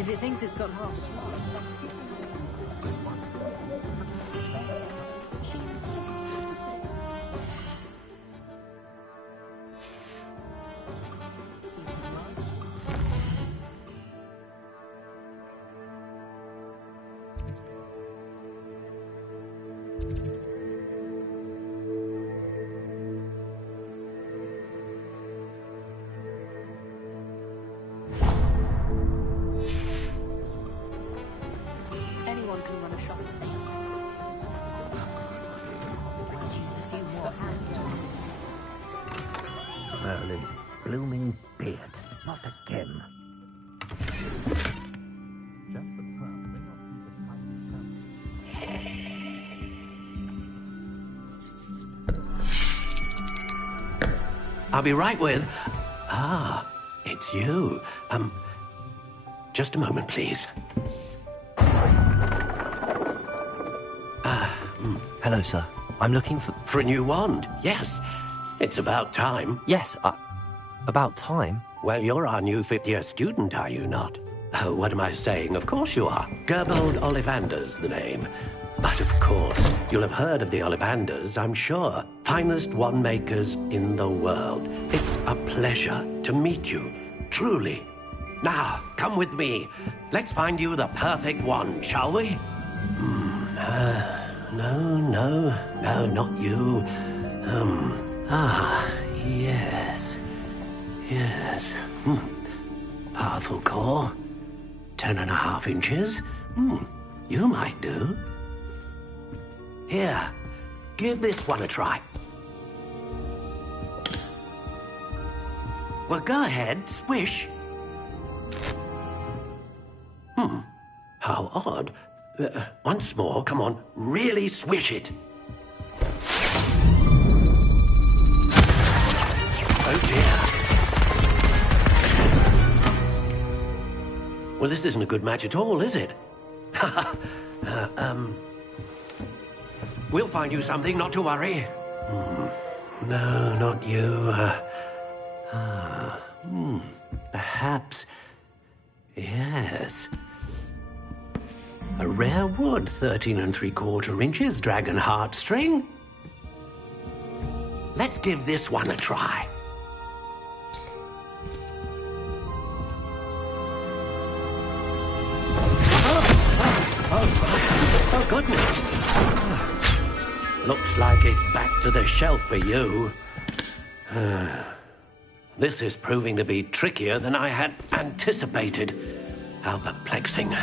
If it thinks it's got half a chance. Anyone can run a shop. A few more hands. Merlin, blooming beard, not again. I'll be right with... Ah, it's you. Just a moment, please. Hello, sir. I'm looking for... For a new wand, yes. It's about time. Yes, about time? Well, you're our new fifth-year student, are you not? Oh, what am I saying? Of course you are. Gerbold Ollivander's the name. But of course, you'll have heard of the Ollivanders, I'm sure. Finest wand makers in the world. It's a pleasure to meet you, truly. Now, come with me. Let's find you the perfect wand, shall we? No, not you. Yes. Powerful core. 10.5 inches. You might do. Here, give this one a try. Well, go ahead, swish. How odd. Once more, come on, really swish it. Oh dear. Well, this isn't a good match at all, is it? We'll find you something, not to worry. No, not you. Perhaps... Yes. A rare wood, 13 3/4 inches, dragon heartstring. Let's give this one a try. Oh, goodness. Looks like it's back to the shelf for you. This is proving to be trickier than I had anticipated. How perplexing.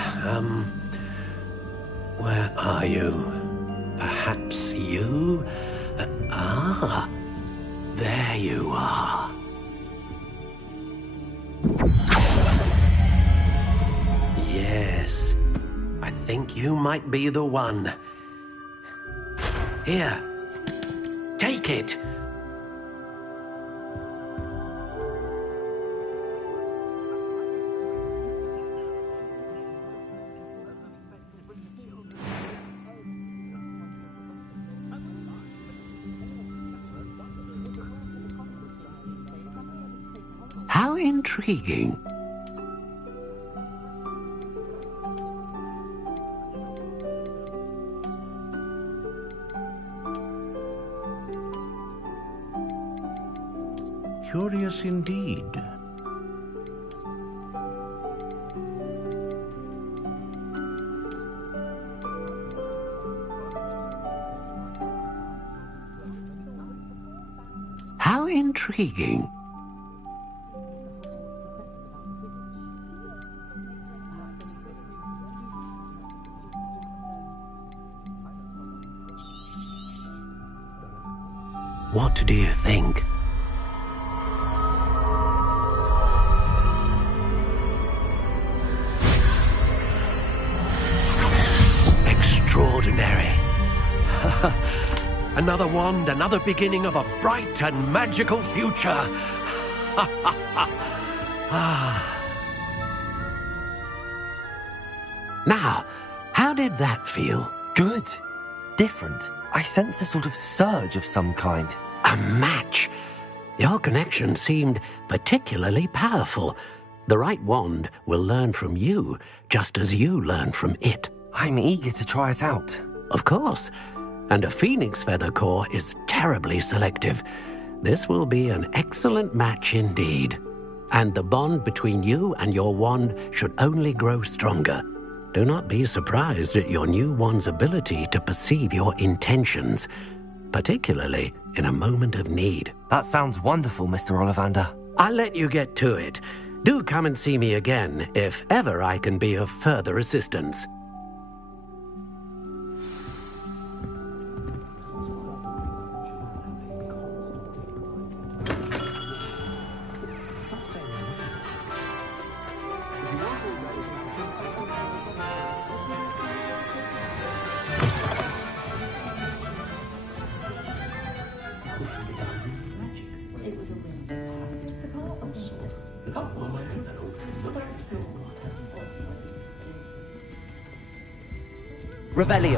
Where are you? Perhaps you? There you are. Yes, I think you might be the one. Here, take it. How intriguing. Curious indeed. How intriguing. What do you think? Extraordinary. Another wand, another beginning of a bright and magical future. Now, how did that feel? Good. Different. I sensed a sort of surge of some kind. A match. Your connection seemed particularly powerful. The right wand will learn from you, just as you learn from it. I'm eager to try it out. Of course. And a phoenix feather core is terribly selective. This will be an excellent match indeed. And the bond between you and your wand should only grow stronger. Do not be surprised at your new wand's ability to perceive your intentions, particularly in a moment of need. That sounds wonderful, Mr. Ollivander. I'll let you get to it. Do come and see me again if ever I can be of further assistance. Revelio.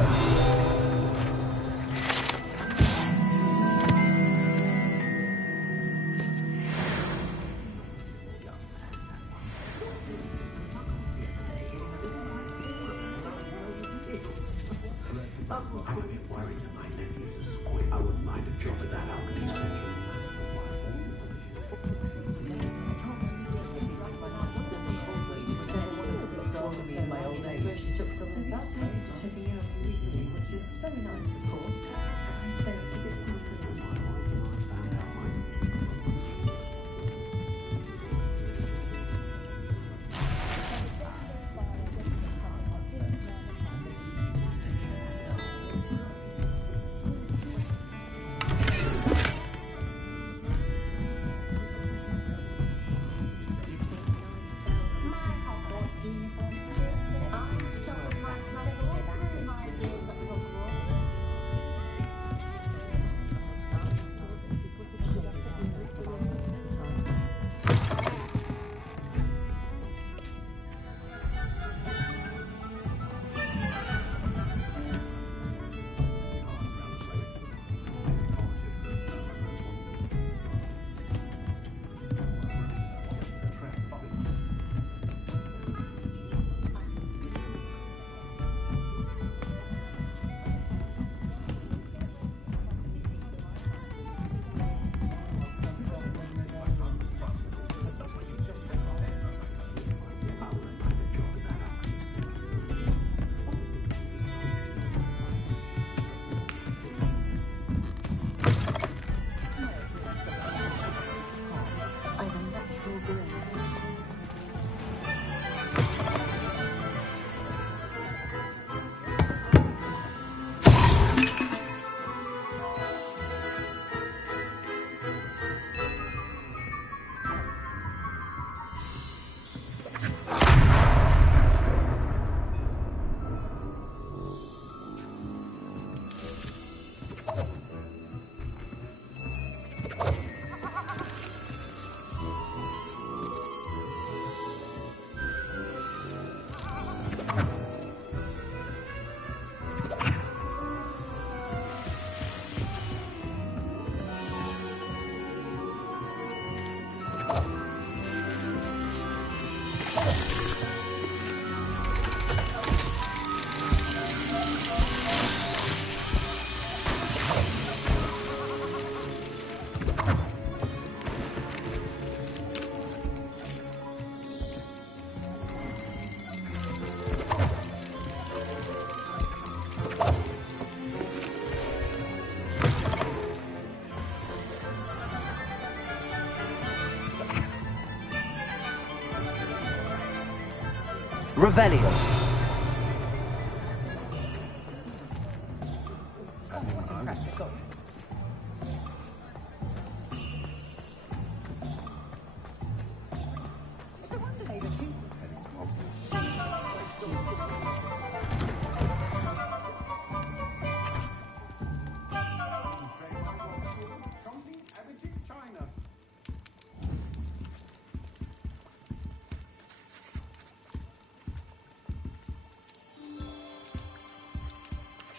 Revelio.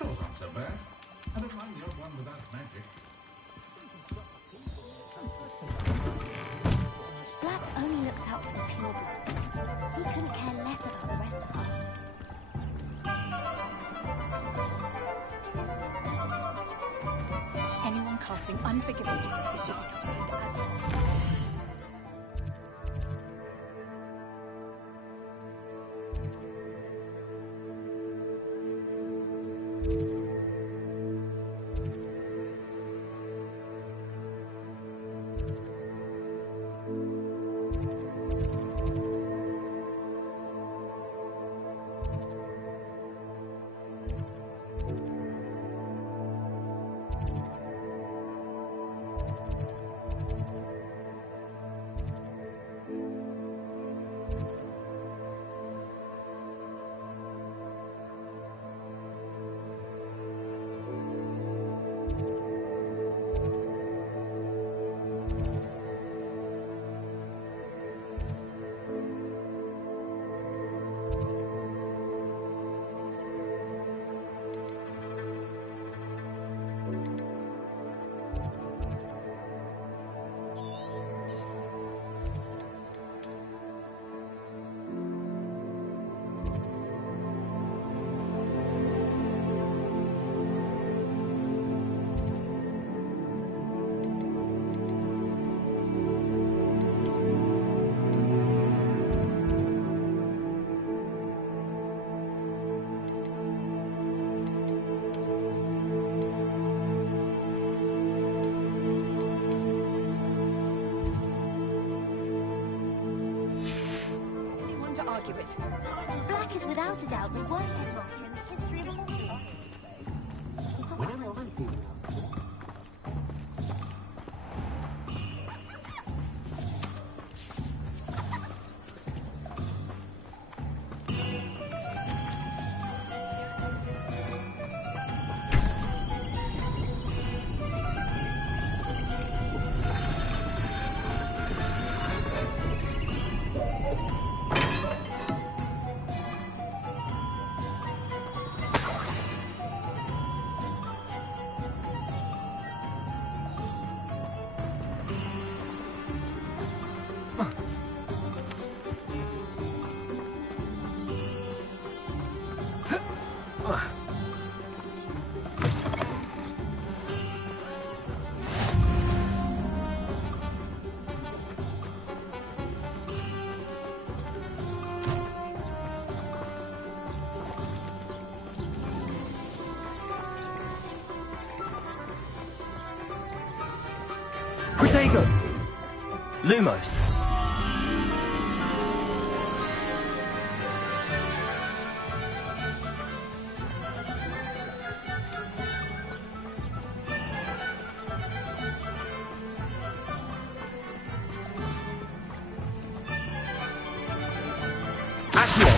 Sure, not so bad. I don't mind the odd one without magic. Black only looks out for the pure bloods. unforgivable decision to find us. Argue it. Black is without a doubt the worst headmaster in the history of Hogwarts. Protego! Lumos! Accio!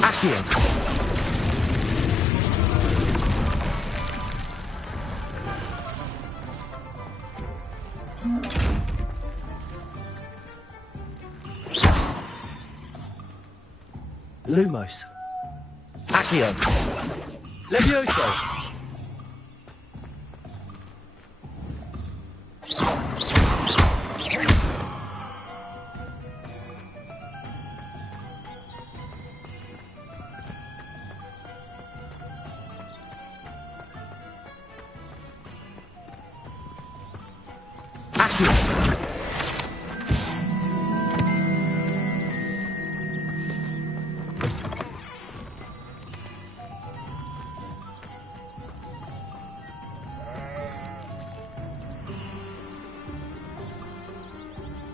Accio! Lumos. Accio. Levioso. Accio.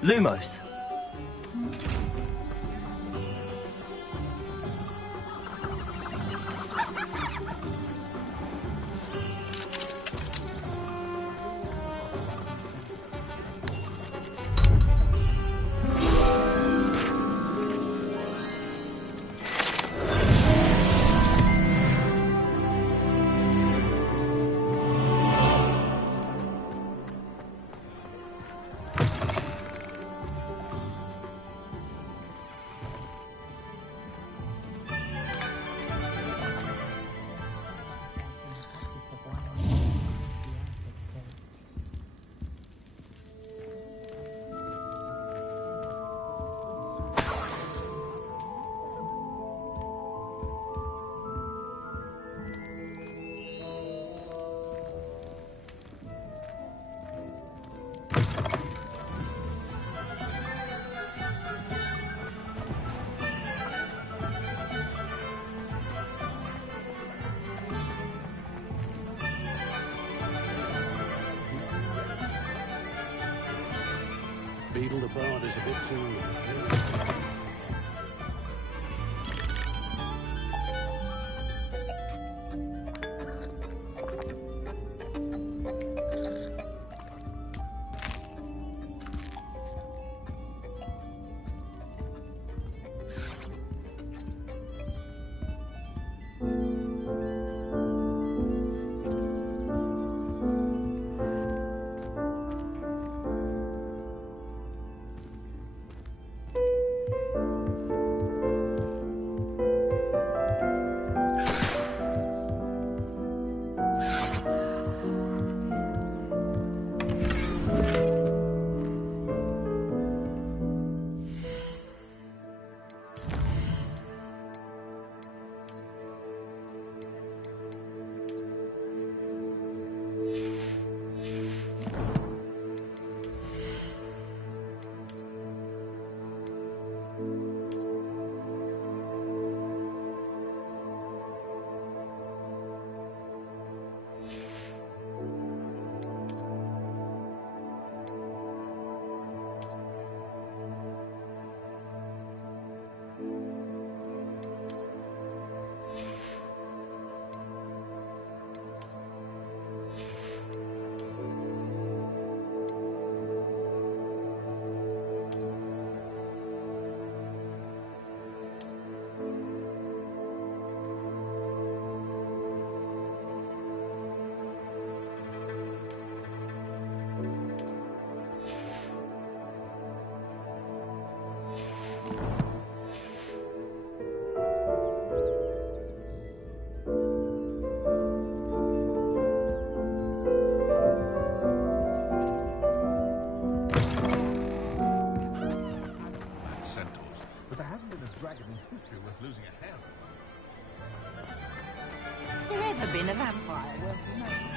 Lumos. beetle apart is a bit too... losing a hand. Has there ever been a vampire worth the name?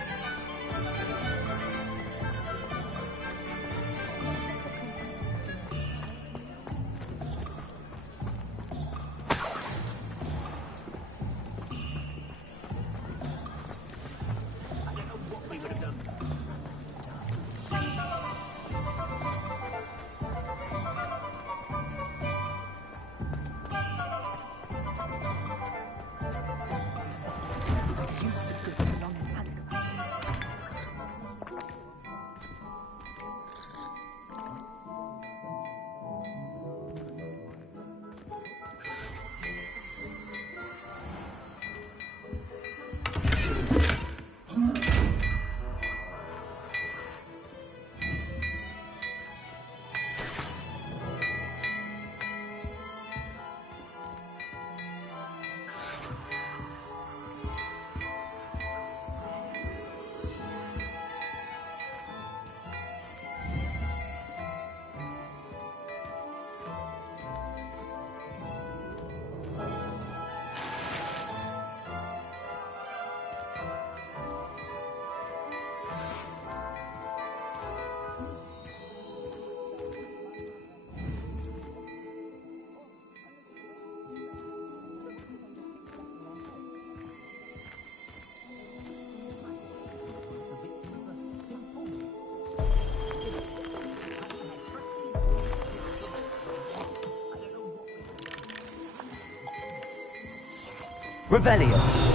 Revelio.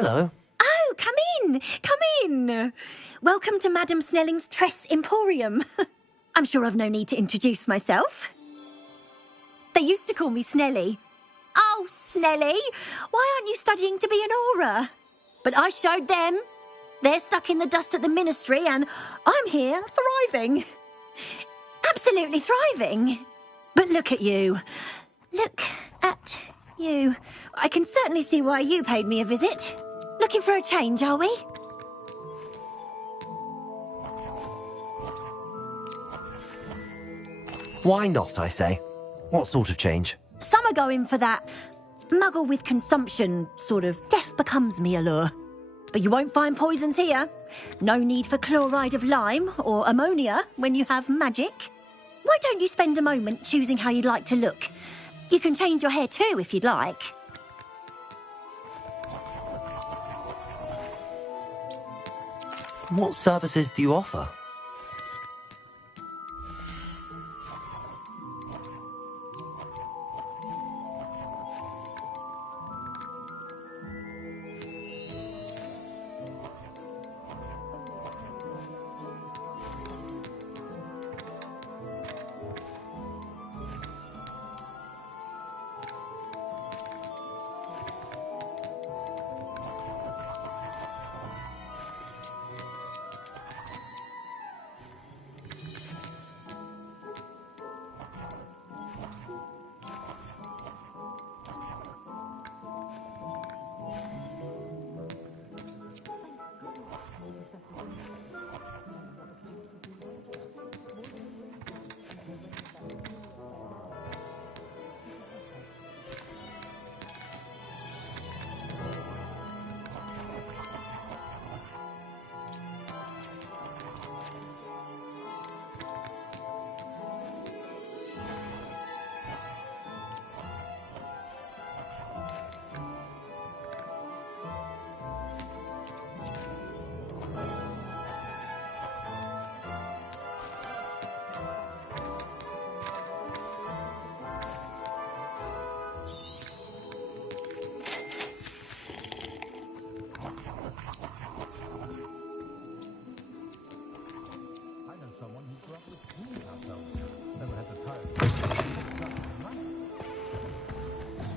Hello. Oh, come in. Come in. Welcome to Madame Snelling's Tress Emporium. I'm sure I've no need to introduce myself. They used to call me Snelly. Oh, Snelly, why aren't you studying to be an aura? But I showed them. They're stuck in the dust at the ministry and I'm here thriving. Absolutely thriving. But look at you. Look at you. I can certainly see why you paid me a visit. Looking for a change, are we? Why not, I say? What sort of change? Some are going for that muggle with consumption, sort of death becomes me allure. But you won't find poisons here. No need for chloride of lime or ammonia when you have magic. Why don't you spend a moment choosing how you'd like to look? You can change your hair too if you'd like. What services do you offer?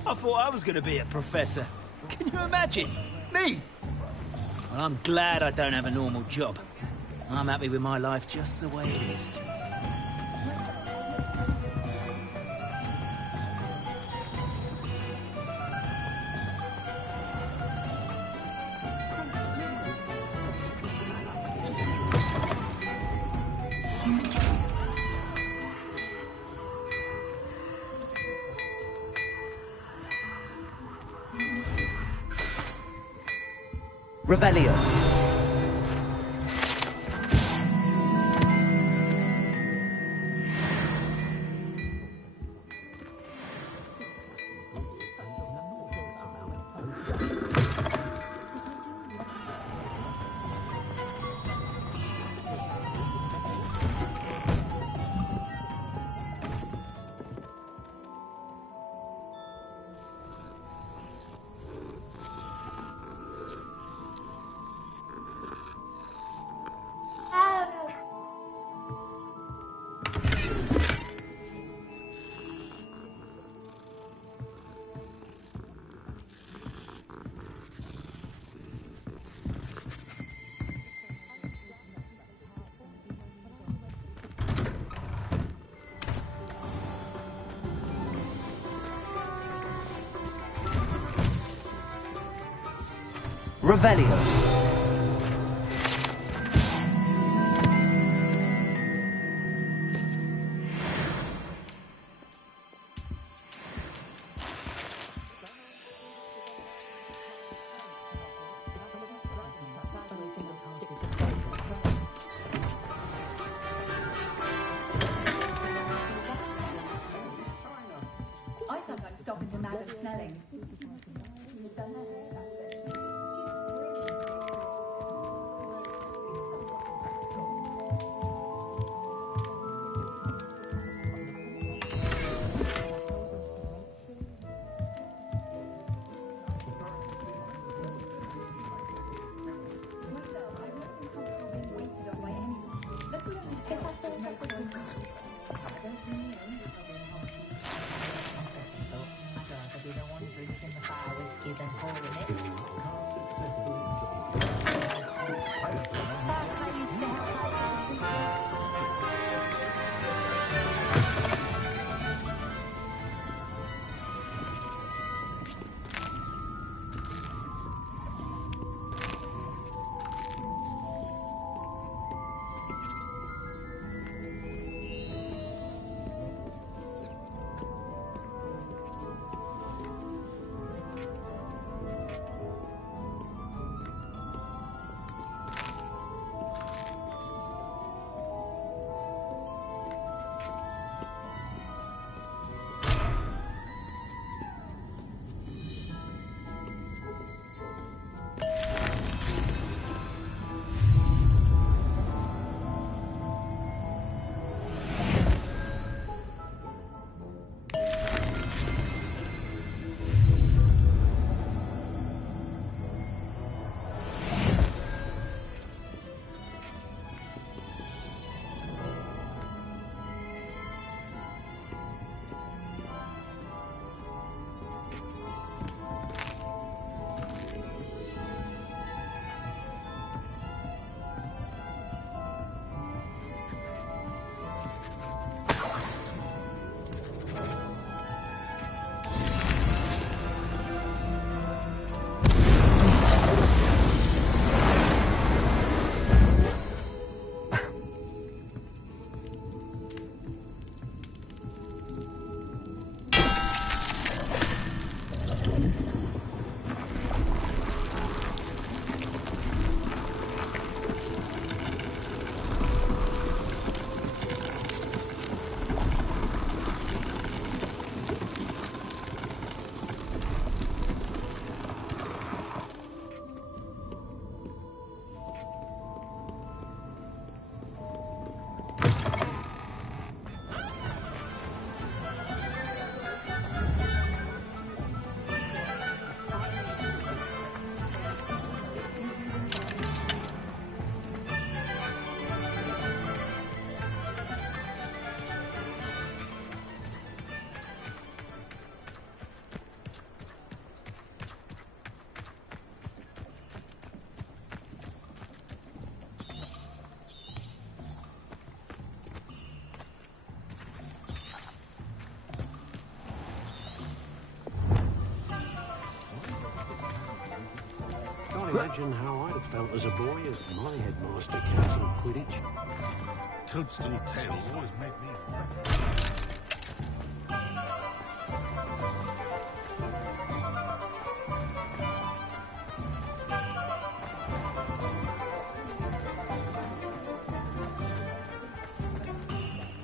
I thought I was going to be a professor. Can you imagine? Me? Well, I'm glad I don't have a normal job. I'm happy with my life just the way it is. Revelio. Revelio. I sometimes stop into Madame Snelling. if I was given holding it. Imagine how I'd have felt as a boy if my headmaster cancelled Quidditch. Toadstool tales always make me...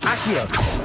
Accio!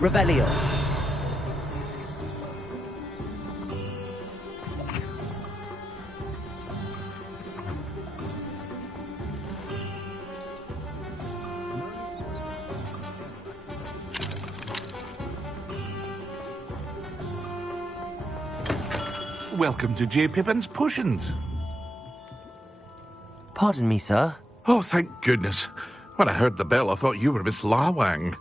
Revelio. Welcome to J. Pippin's Potions. Pardon me, sir. Oh, thank goodness. When I heard the bell, I thought you were Miss Lawang.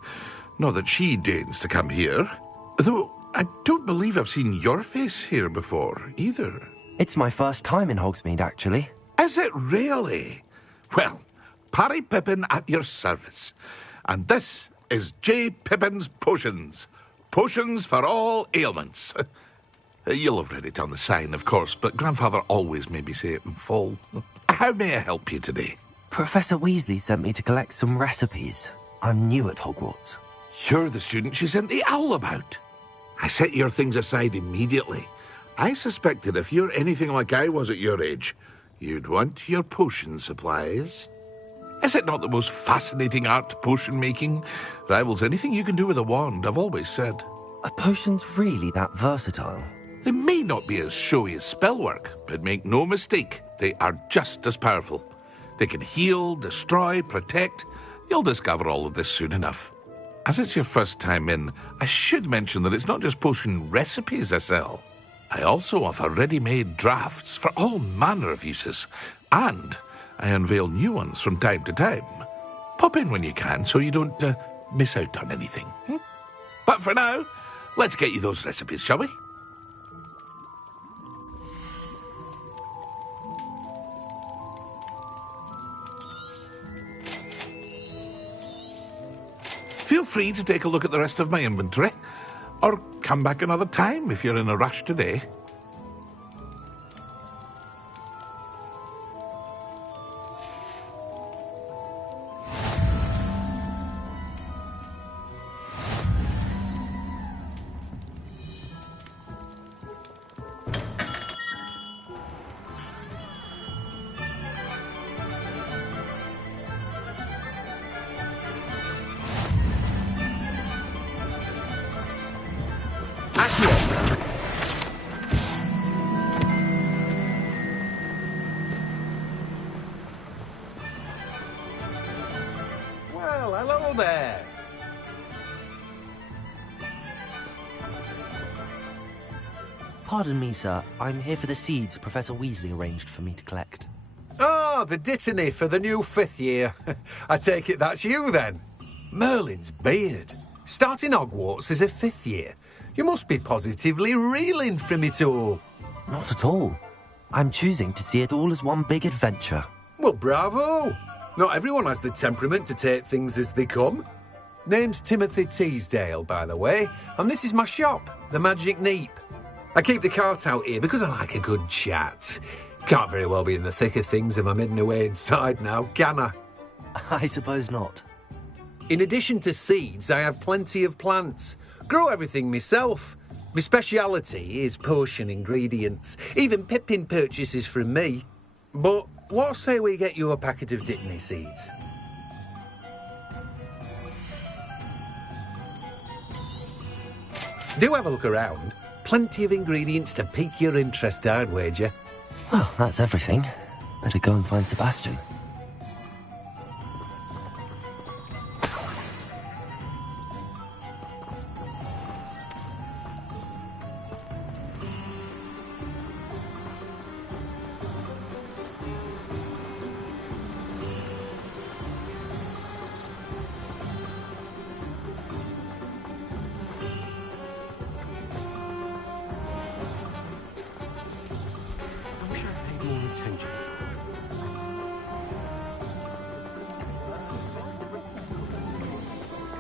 Not that she deigns to come here. Though, I don't believe I've seen your face here before, either. It's my first time in Hogsmeade, actually. Is it really? Well, Parry Pippin at your service. And this is J. Pippin's Potions. Potions for all ailments. You'll have read it on the sign, of course, but Grandfather always made me say it in full. How may I help you today? Professor Weasley sent me to collect some recipes. I'm new at Hogwarts. You're the student she sent the owl about. I set your things aside immediately. I suspected if you're anything like I was at your age, you'd want your potion supplies. Is it not the most fascinating art, potion making? Rivals anything you can do with a wand, I've always said. Are potions really that versatile? They may not be as showy as spellwork, but make no mistake, they are just as powerful. They can heal, destroy, protect. You'll discover all of this soon enough. As it's your first time in, I should mention that it's not just potion recipes I sell. I also offer ready-made drafts for all manner of uses, and I unveil new ones from time to time. Pop in when you can so you don't miss out on anything. But for now, let's get you those recipes, shall we? Feel free to take a look at the rest of my inventory, or come back another time if you're in a rush today. Well, hello there. Pardon me, sir. I'm here for the seeds Professor Weasley arranged for me to collect. Oh, the dittany for the new 5th year. I take it that's you, then. Merlin's beard. Starting Hogwarts as a 5th year. You must be positively reeling from it all. Not at all. I'm choosing to see it all as one big adventure. Well, bravo. Not everyone has the temperament to take things as they come. Name's Timothy Teasdale, by the way, and this is my shop, the Magic Neep. I keep the cart out here because I like a good chat. Can't very well be in the thick of things if I'm hidden away inside now, can I? I suppose not. In addition to seeds, I have plenty of plants. Grow everything myself. My speciality is potion ingredients. Even Pippin purchases from me. But what say we get you a packet of Dittany seeds? Do have a look around. Plenty of ingredients to pique your interest, I'd wager. Well, that's everything. Better go and find Sebastian.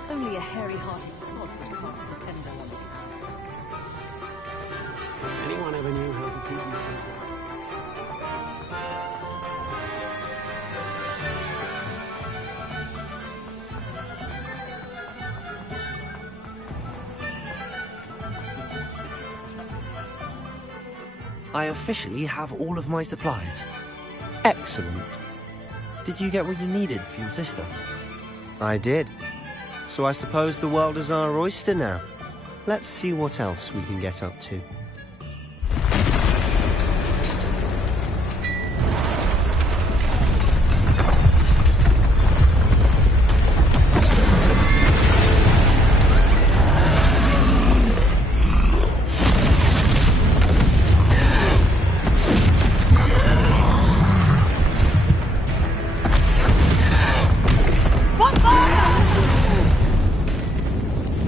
Only a hairy-hearted sod would cast a tender on it. Anyone ever knew how to keep them? I officially have all of my supplies. Excellent. Did you get what you needed for your sister? I did. So I suppose the world is our oyster now. Let's see what else we can get up to.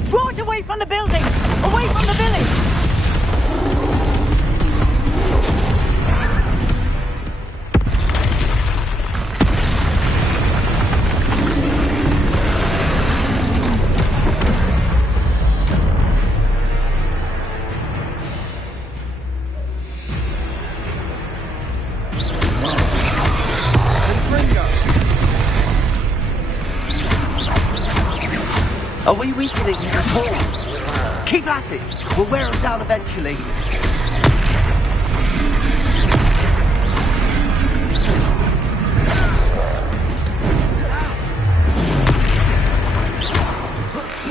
Draw it away from the building! Away from the village! Are we weakening him at all? Keep at it! We'll wear him down eventually.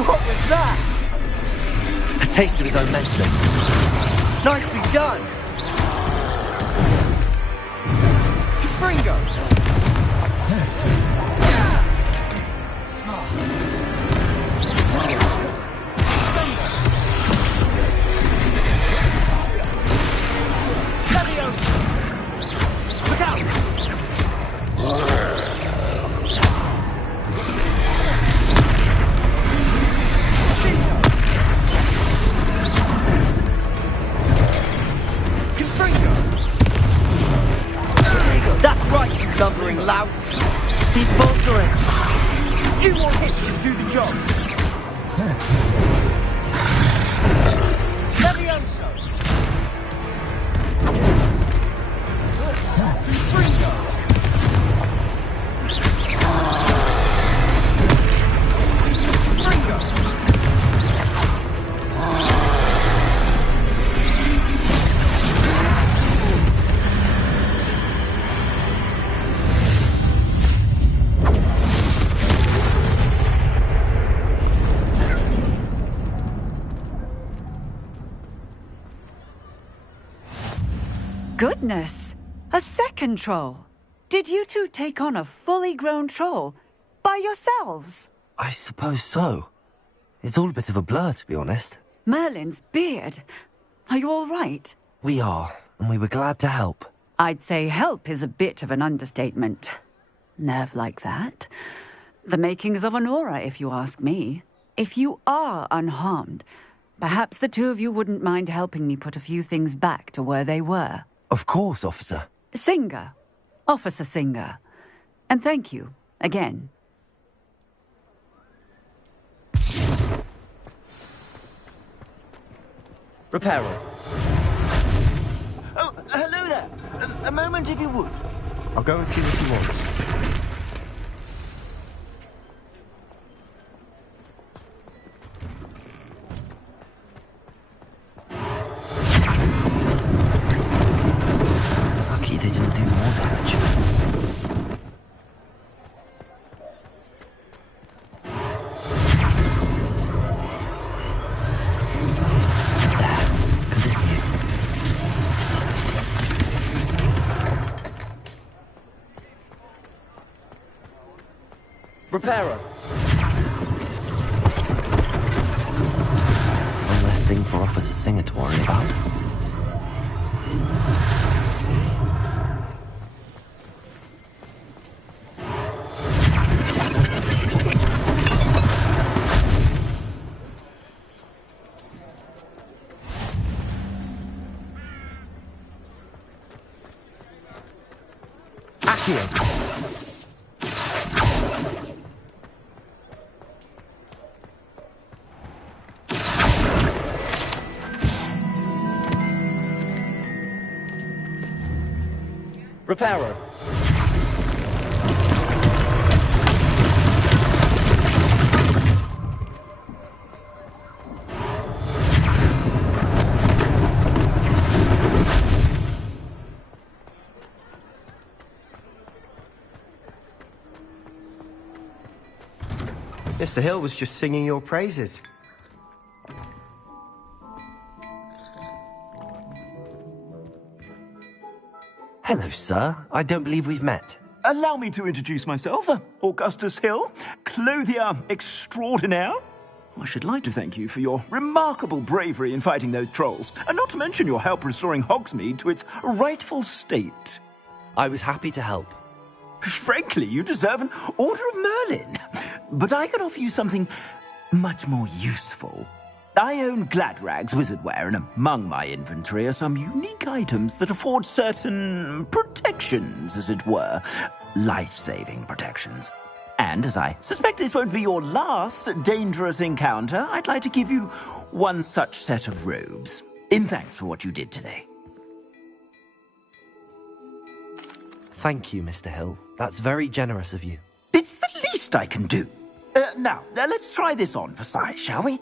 What was that? A taste of his own medicine. Nicely done! Fringo! Look out! That's right, you lumbering louts! He's faltering! A few more hits to do the job! Levioso! Fringo! Fringo! Goodness! A second troll! Did you two take on a fully grown troll? By yourselves? I suppose so. It's all a bit of a blur, to be honest. Merlin's beard. Are you all right? We are, and we were glad to help. I'd say help is a bit of an understatement. Nerve like that. The makings of an aura, if you ask me. If you are unharmed, perhaps the two of you wouldn't mind helping me put a few things back to where they were. Of course, officer. Singer. Officer Singer. And thank you, again. Reparo. Oh, hello there. A moment, if you would. I'll go and see what he wants. Lucky they didn't do more damage. There. Continue. Reparo. One less thing for Officer Singer to worry about. Accio. Reparo. Mr. Hill was just singing your praises. Hello, sir. I don't believe we've met. Allow me to introduce myself, Augustus Hill, clothier extraordinaire. I should like to thank you for your remarkable bravery in fighting those trolls, and not to mention your help restoring Hogsmeade to its rightful state. I was happy to help. Frankly, you deserve an Order of Merlin. But I can offer you something much more useful. I own Gladrag's wizardware, and among my inventory are some unique items that afford certain protections, as it were. Life-saving protections. And as I suspect this won't be your last dangerous encounter, I'd like to give you one such set of robes, in thanks for what you did today. Thank you, Mr. Hill. That's very generous of you. It's the least I can do. Now, let's try this on for size, shall we?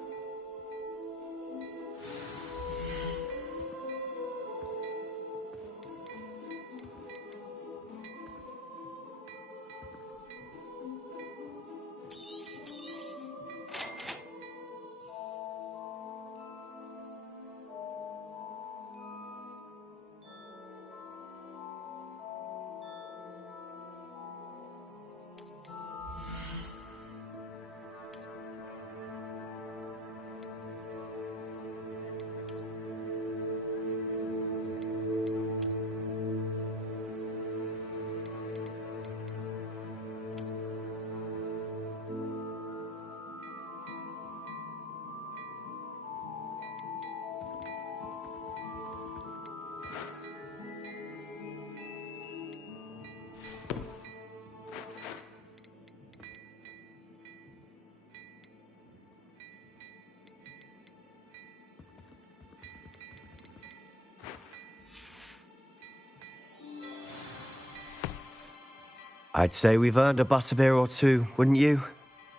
I'd say we've earned a butterbeer or two, wouldn't you?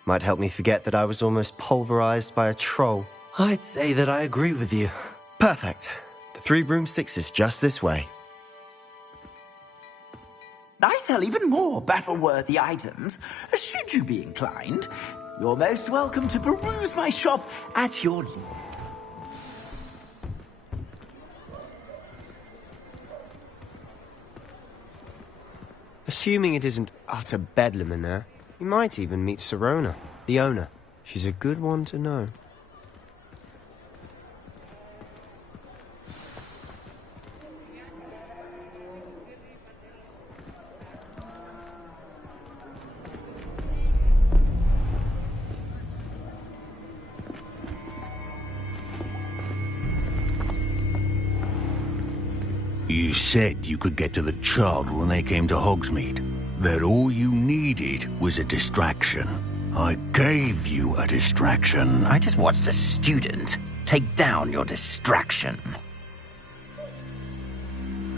Might help me forget that I was almost pulverized by a troll. I'd say that I agree with you. Perfect. The Three Broomsticks is just this way. I sell even more battle-worthy items. Should you be inclined, you're most welcome to peruse my shop at your leisure. Assuming it isn't utter bedlam in there, you might even meet Sirona, the owner. She's a good one to know. You said you could get to the child when they came to Hogsmeade. That all you needed was a distraction. I gave you a distraction. I just watched a student take down your distraction.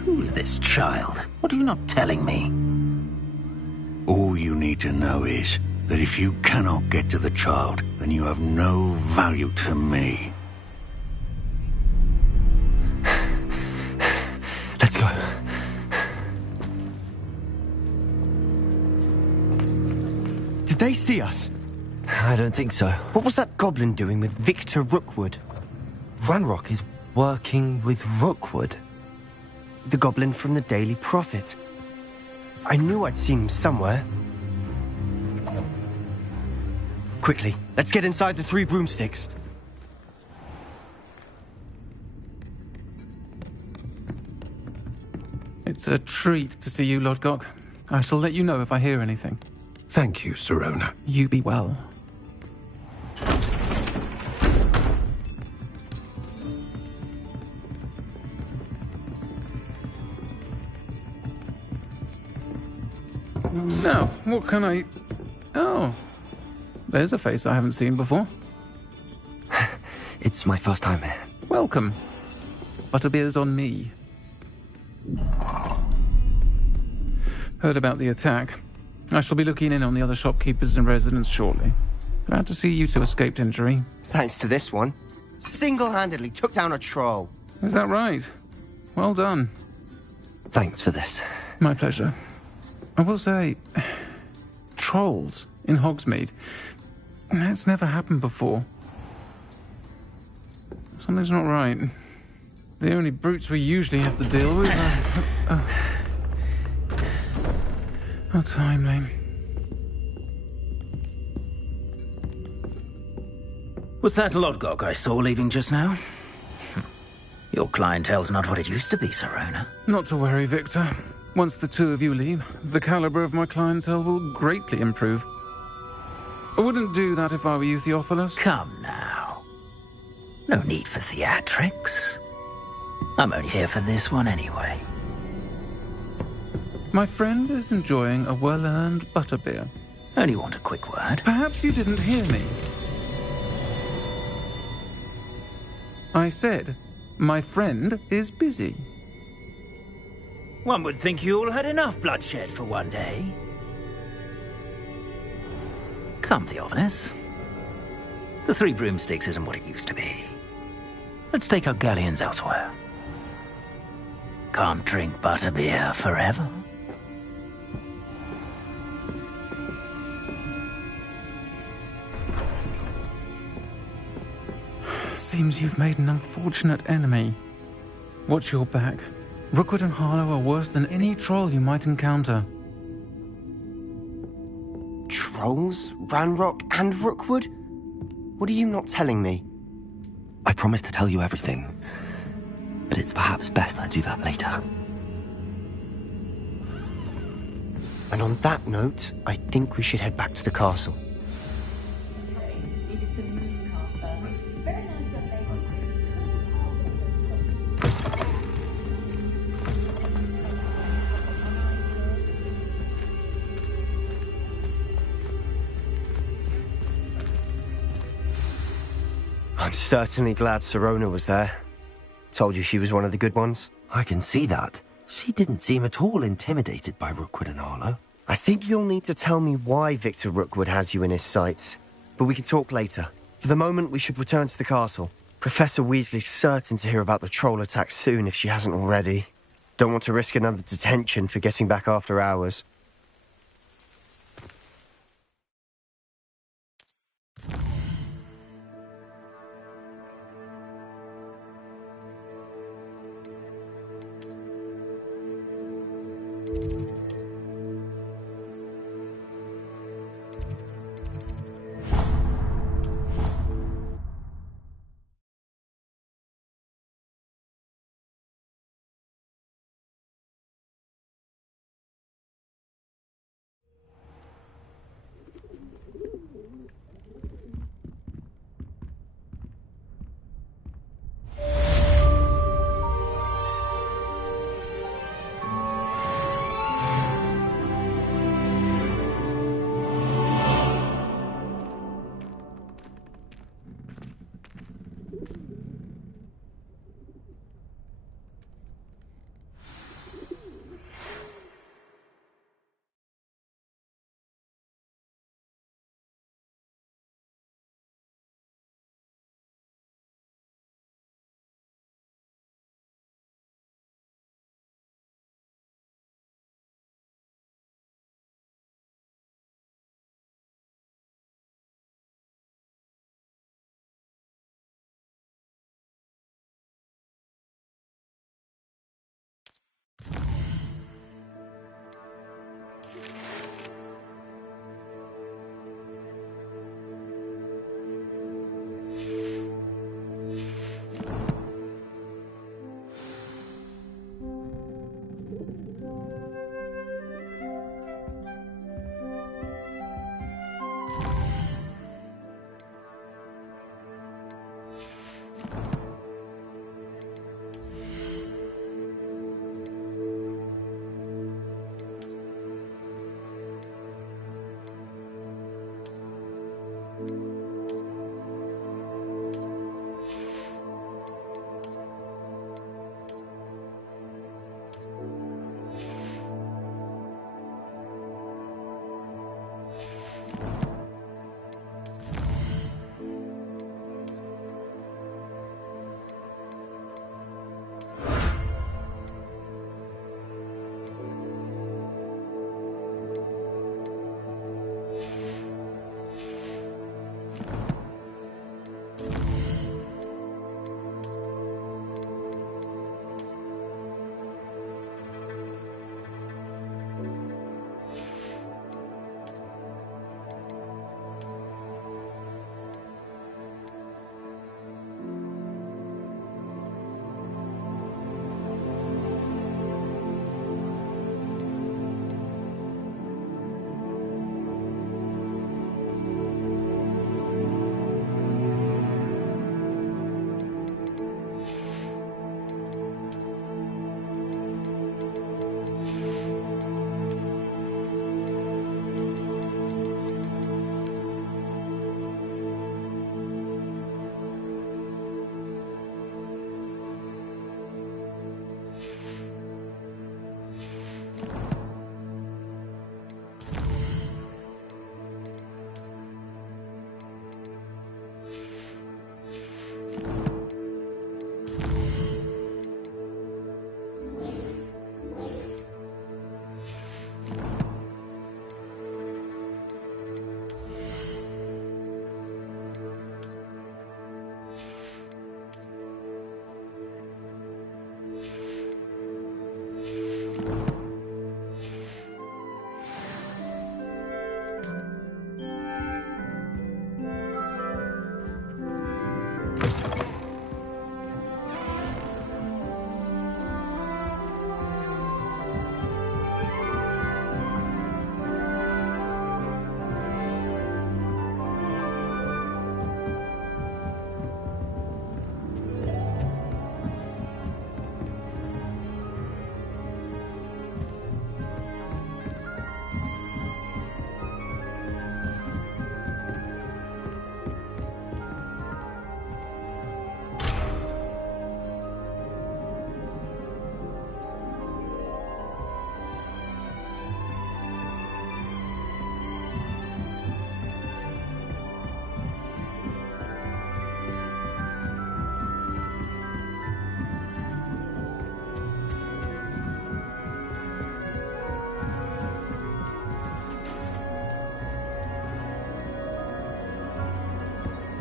Who's this child? What are you not telling me? All you need to know is that if you cannot get to the child, then you have no value to me. Let's go. Did they see us? I don't think so. What was that goblin doing with Victor Rookwood? Ranrock is working with Rookwood. The goblin from the Daily Prophet. I knew I'd seen him somewhere. Quickly, let's get inside the Three Broomsticks. It's a treat to see you, Lodgok. I shall let you know if I hear anything. Thank you, Sirona. You be well. Now, what can I... Oh, there's a face I haven't seen before. It's my first time here. Welcome. Butterbeer's on me. Heard about the attack. I shall be looking in on the other shopkeepers and residents shortly. Glad to see you two escaped injury. Thanks to this one. Single-handedly took down a troll. Is that right? Well done. Thanks for this. My pleasure. I will say, trolls in Hogsmeade. That's never happened before. Something's not right. The only brutes we usually have to deal with are... How timely. Was that Lodgok I saw leaving just now? Your clientele's not what it used to be, Sirona. Not to worry, Victor. Once the two of you leave, the caliber of my clientele will greatly improve. I wouldn't do that if I were you, Theophilus. Come now. No need for theatrics. I'm only here for this one anyway. My friend is enjoying a well-earned butterbeer. Only want a quick word. Perhaps you didn't hear me. I said, my friend is busy. One would think you all had enough bloodshed for one day. Come, Theophilus. The Three Broomsticks isn't what it used to be. Let's take our galleons elsewhere. Can't drink butterbeer forever. Seems you've made an unfortunate enemy. Watch your back. Rookwood and Harlow are worse than any troll you might encounter. Trolls? Ranrock and Rookwood? What are you not telling me? I promised to tell you everything, but it's perhaps best I do that later. And on that note, I think we should head back to the castle. I'm certainly glad Sirona was there. Told you she was one of the good ones. I can see that. She didn't seem at all intimidated by Rookwood and Harlow. I think you'll need to tell me why Victor Rookwood has you in his sights. But we can talk later. For the moment, we should return to the castle. Professor Weasley's certain to hear about the troll attack soon if she hasn't already. Don't want to risk another detention for getting back after hours.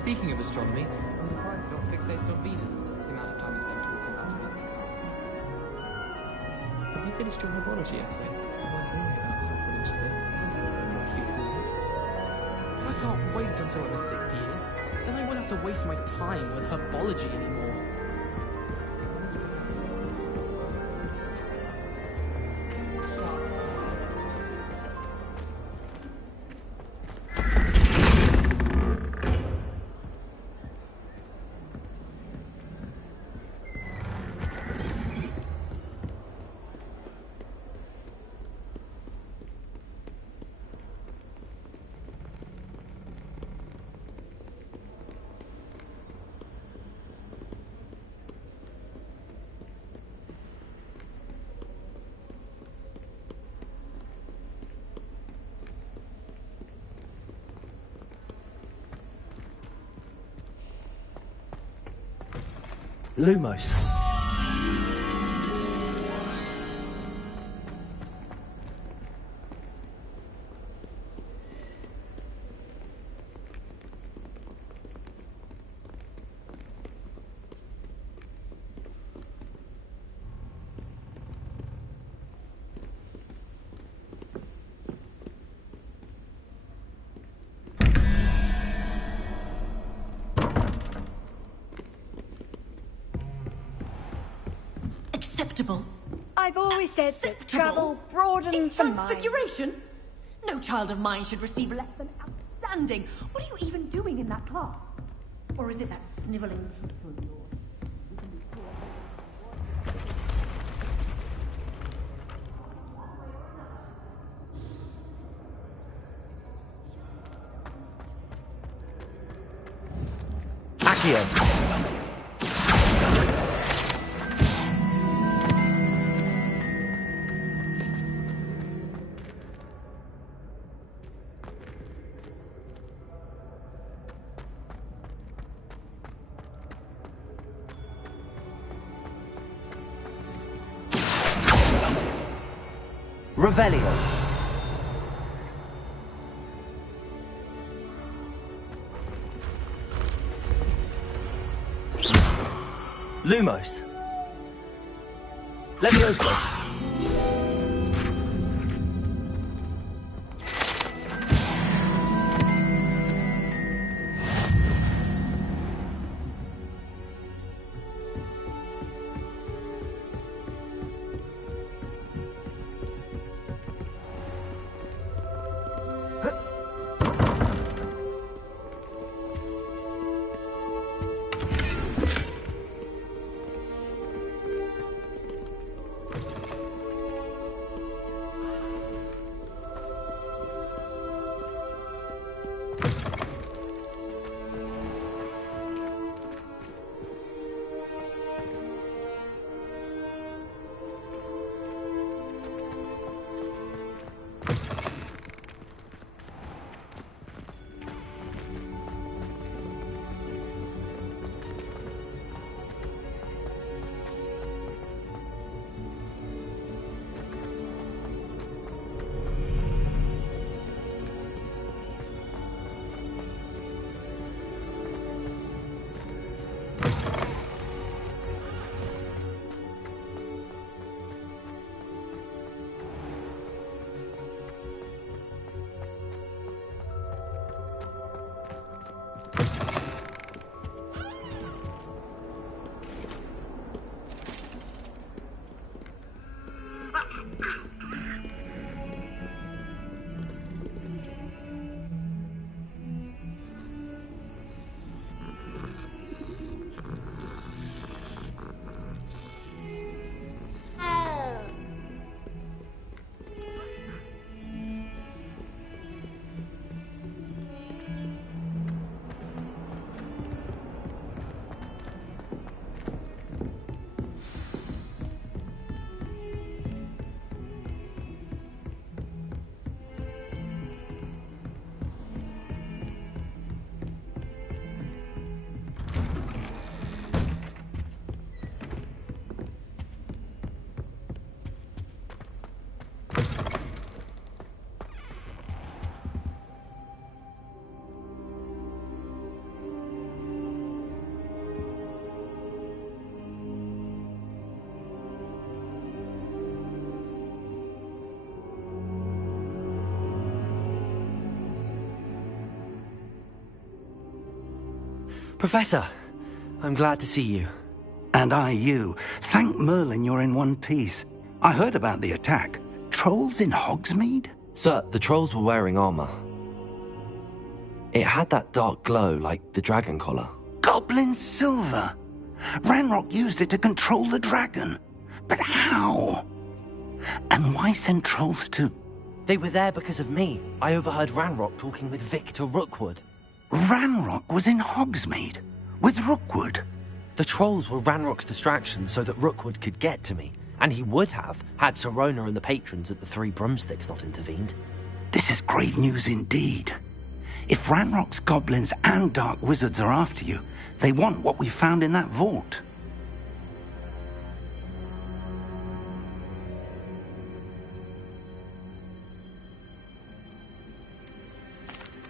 Speaking of astronomy, I'm surprised you're not fixated on Venus. The amount of time you spend talking about it. Have you finished your herbology essay? Mine's only about half an inch thick, and everyone might be through it. I can't wait until I'm a sixth year. Then I won't have to waste my time with herbology anymore. Lumos. Acceptable. I've always said that travel broadens the mind. Transfiguration? No child of mine should receive less than outstanding. What are you even doing in that class? Or is it that snivelling teacher of yours? Accio. Revelio. Lumos. Levioso. Professor, I'm glad to see you. And I you. Thank Merlin you're in one piece. I heard about the attack. Trolls in Hogsmeade? Sir, the trolls were wearing armor. It had that dark glow like the dragon collar. Goblin silver. Ranrock used it to control the dragon. But how? And why send trolls to... They were there because of me. I overheard Ranrock talking with Victor Rookwood. Ranrock was in Hogsmeade? With Rookwood? The trolls were Ranrock's distraction so that Rookwood could get to me. And he would have, had Sirona and the patrons at the Three Broomsticks not intervened. This is grave news indeed. If Ranrock's goblins and dark wizards are after you, they want what we found in that vault.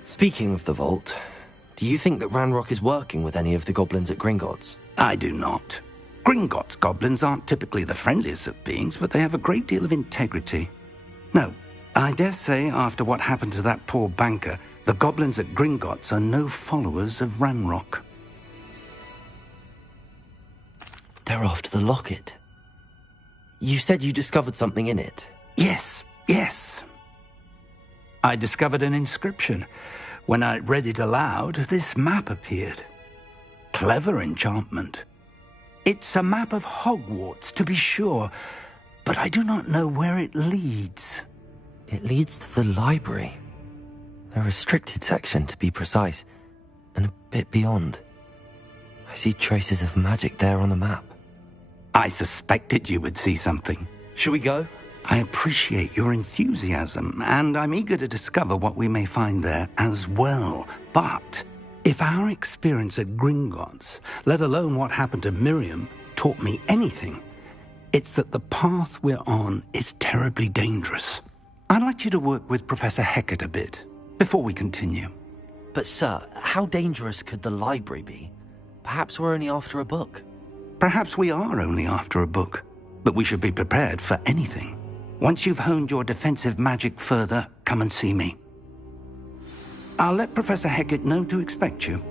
Speaking of the vault, do you think that Ranrock is working with any of the goblins at Gringotts? I do not. Gringotts goblins aren't typically the friendliest of beings, but they have a great deal of integrity. No, I dare say after what happened to that poor banker, the goblins at Gringotts are no followers of Ranrock. They're after the locket. You said you discovered something in it. Yes. I discovered an inscription. When I read it aloud, this map appeared. Clever enchantment. It's a map of Hogwarts, to be sure, but I do not know where it leads. It leads to the library. A restricted section, to be precise, and a bit beyond. I see traces of magic there on the map. I suspected you would see something. Shall we go? I appreciate your enthusiasm, and I'm eager to discover what we may find there as well. But if our experience at Gringotts, let alone what happened to Miriam, taught me anything, it's that the path we're on is terribly dangerous. I'd like you to work with Professor Hecat a bit before we continue. But sir, how dangerous could the library be? Perhaps we're only after a book. Perhaps we are only after a book, but we should be prepared for anything. Once you've honed your defensive magic further, come and see me. I'll let Professor Hecat know to expect you.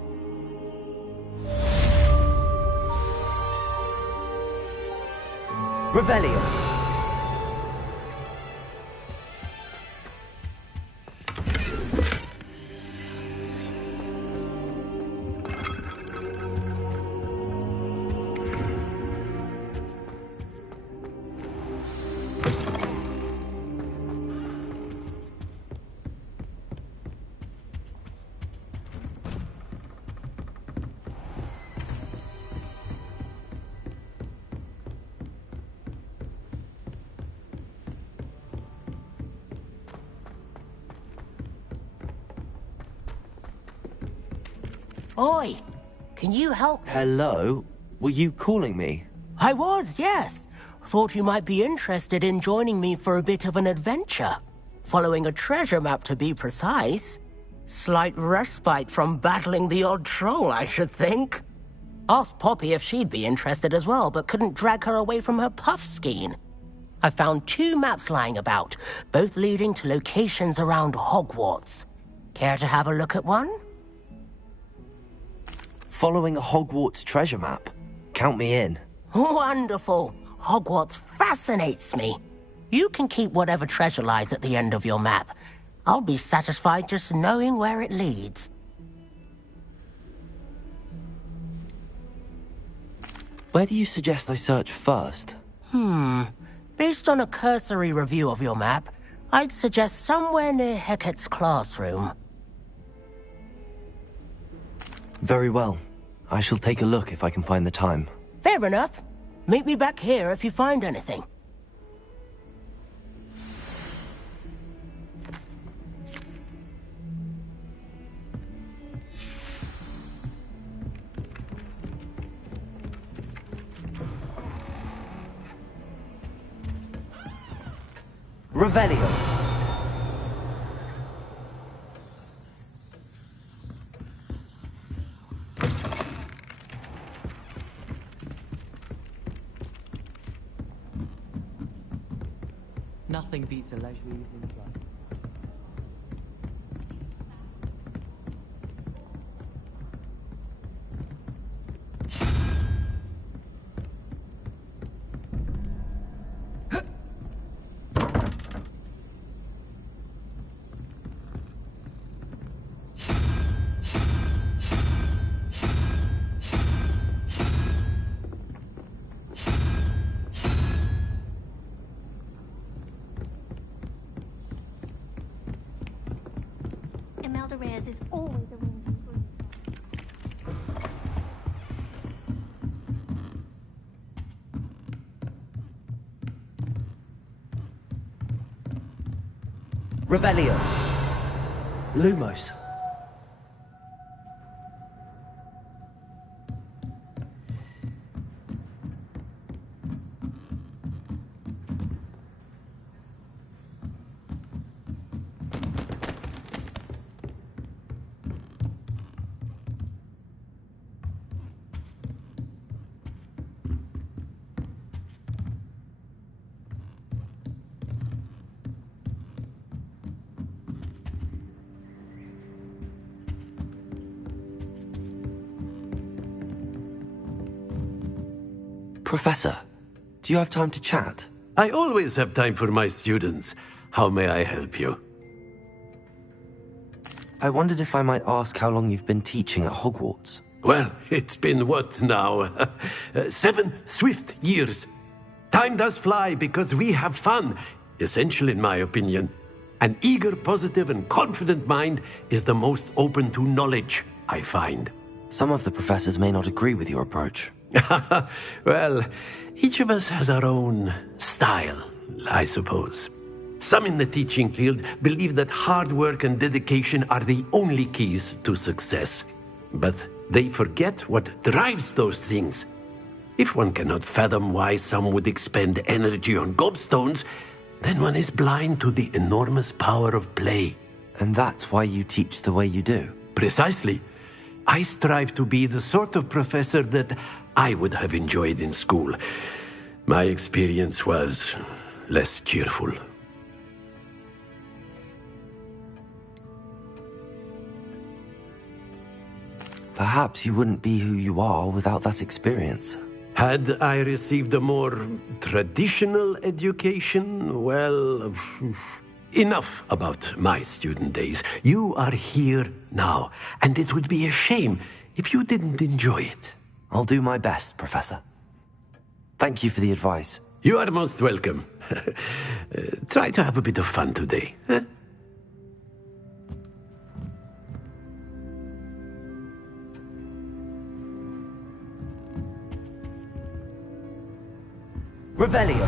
Revelio. Oi! Can you help? Hello? Were you calling me? I was, yes. Thought you might be interested in joining me for a bit of an adventure. Following a treasure map, to be precise. Slight respite from battling the odd troll, I should think. Asked Poppy if she'd be interested as well, but couldn't drag her away from her puff skein. I found 2 maps lying about, both leading to locations around Hogwarts. Care to have a look at one? Following a Hogwarts treasure map? Count me in. Wonderful. Hogwarts fascinates me. You can keep whatever treasure lies at the end of your map. I'll be satisfied just knowing where it leads. Where do you suggest I search first? Based on a cursory review of your map, I'd suggest somewhere near Hecat's classroom. Very well. I shall take a look if I can find the time. Fair enough. Meet me back here if you find anything. Revelio. Nothing beats a leisurely evening drive. Imelda Reyes is always a ring. Revelio. Lumos. Professor, do you have time to chat? I always have time for my students. How may I help you? I wondered if I might ask how long you've been teaching at Hogwarts. Well, it's been what now? 7 swift years. Time does fly because we have fun, essential in my opinion. An eager, positive, and confident mind is the most open to knowledge, I find. Some of the professors may not agree with your approach. Well, each of us has our own style, I suppose. Some in the teaching field believe that hard work and dedication are the only keys to success. But they forget what drives those things. If one cannot fathom why some would expend energy on gobstones, then one is blind to the enormous power of play. And that's why you teach the way you do? Precisely. I strive to be the sort of professor that I would have enjoyed in school. My experience was less cheerful. Perhaps you wouldn't be who you are without that experience. Had I received a more traditional education, well, enough about my student days. You are here now, and it would be a shame if you didn't enjoy it. I'll do my best, Professor. Thank you for the advice. You are most welcome. Try to have a bit of fun today. Huh? Revelio.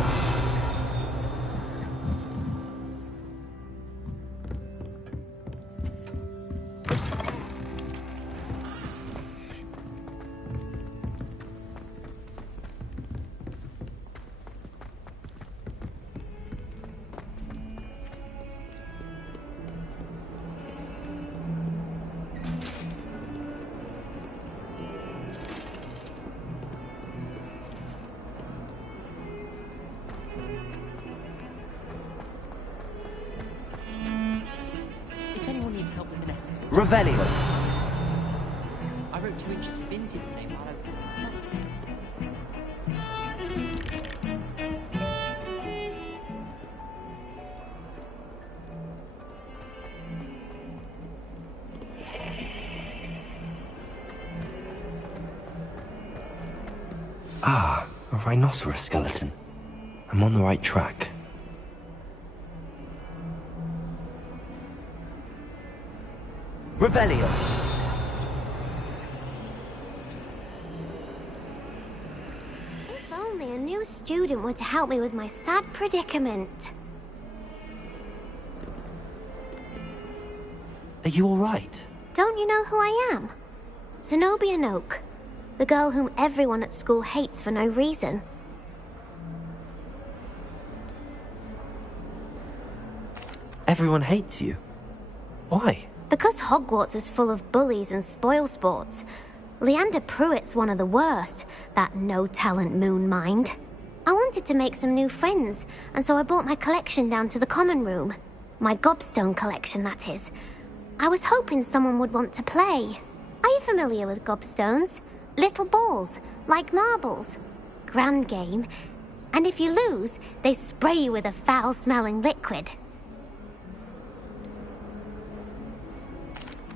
Revelio. I wrote 2 inches for bins yesterday while I was Ah, a rhinoceros skeleton. I'm on the right track. Revelio. If only a new student were to help me with my sad predicament. Are you all right? Don't you know who I am? Zenobia Noak, the girl whom everyone at school hates for no reason. Everyone hates you. Why? Because Hogwarts is full of bullies and spoilsports. Leander Pruitt's one of the worst, that no-talent moon mind. I wanted to make some new friends, and so I brought my collection down to the common room. My gobstone collection, that is. I was hoping someone would want to play. Are you familiar with gobstones? Little balls, like marbles. Grand game. And if you lose, they spray you with a foul-smelling liquid.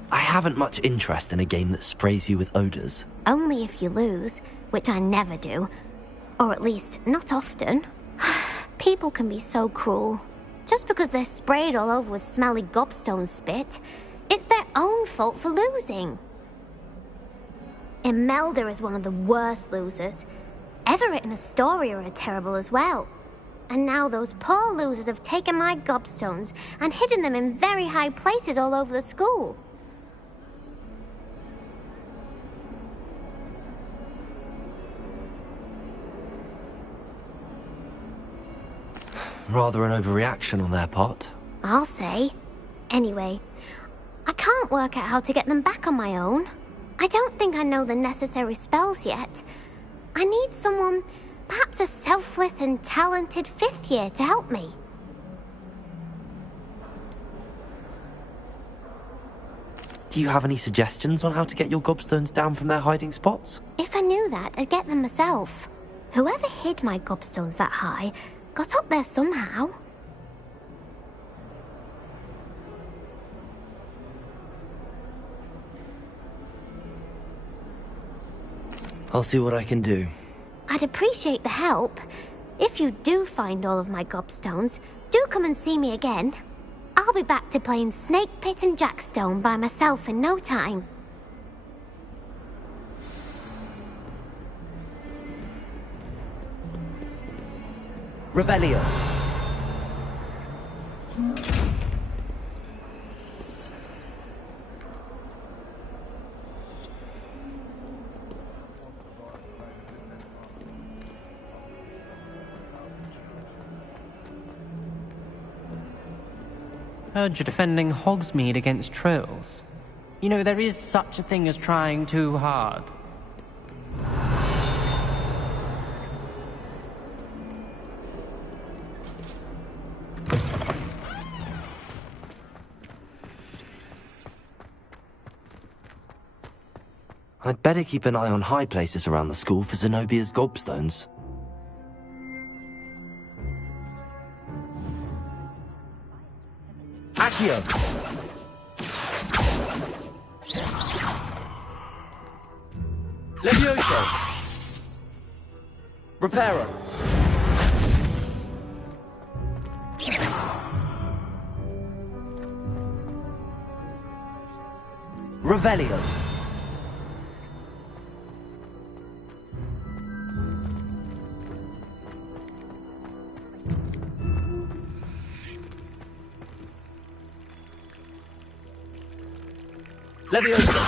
I haven't much interest in a game that sprays you with odors. Only if you lose, which I never do. Or at least, not often. People can be so cruel. Just because they're sprayed all over with smelly gobstone spit, It's their own fault for losing. Imelda is one of the worst losers. Everett and Astoria are terrible as well. And now those poor losers have taken my gobstones and hidden them in very high places all over the school. Rather an overreaction on their part. I'll say. Anyway, I can't work out how to get them back on my own. I don't think I know the necessary spells yet. I need someone, perhaps a selfless and talented 5th year to help me. Do you have any suggestions on how to get your gobstones down from their hiding spots? If I knew that, I'd get them myself. Whoever hid my gobstones that high got up there somehow. I'll see what I can do. I'd appreciate the help. If you do find all of my gobstones, do come and see me again. I'll be back to playing Snake Pit and Jackstone by myself in no time. Revelio. Heard you're defending Hogsmeade against trolls. You know, there is such a thing as trying too hard. I'd better keep an eye on high places around the school for Zenobia's gobstones. Accio! Levioso! Reparo! Revelio! Levioso!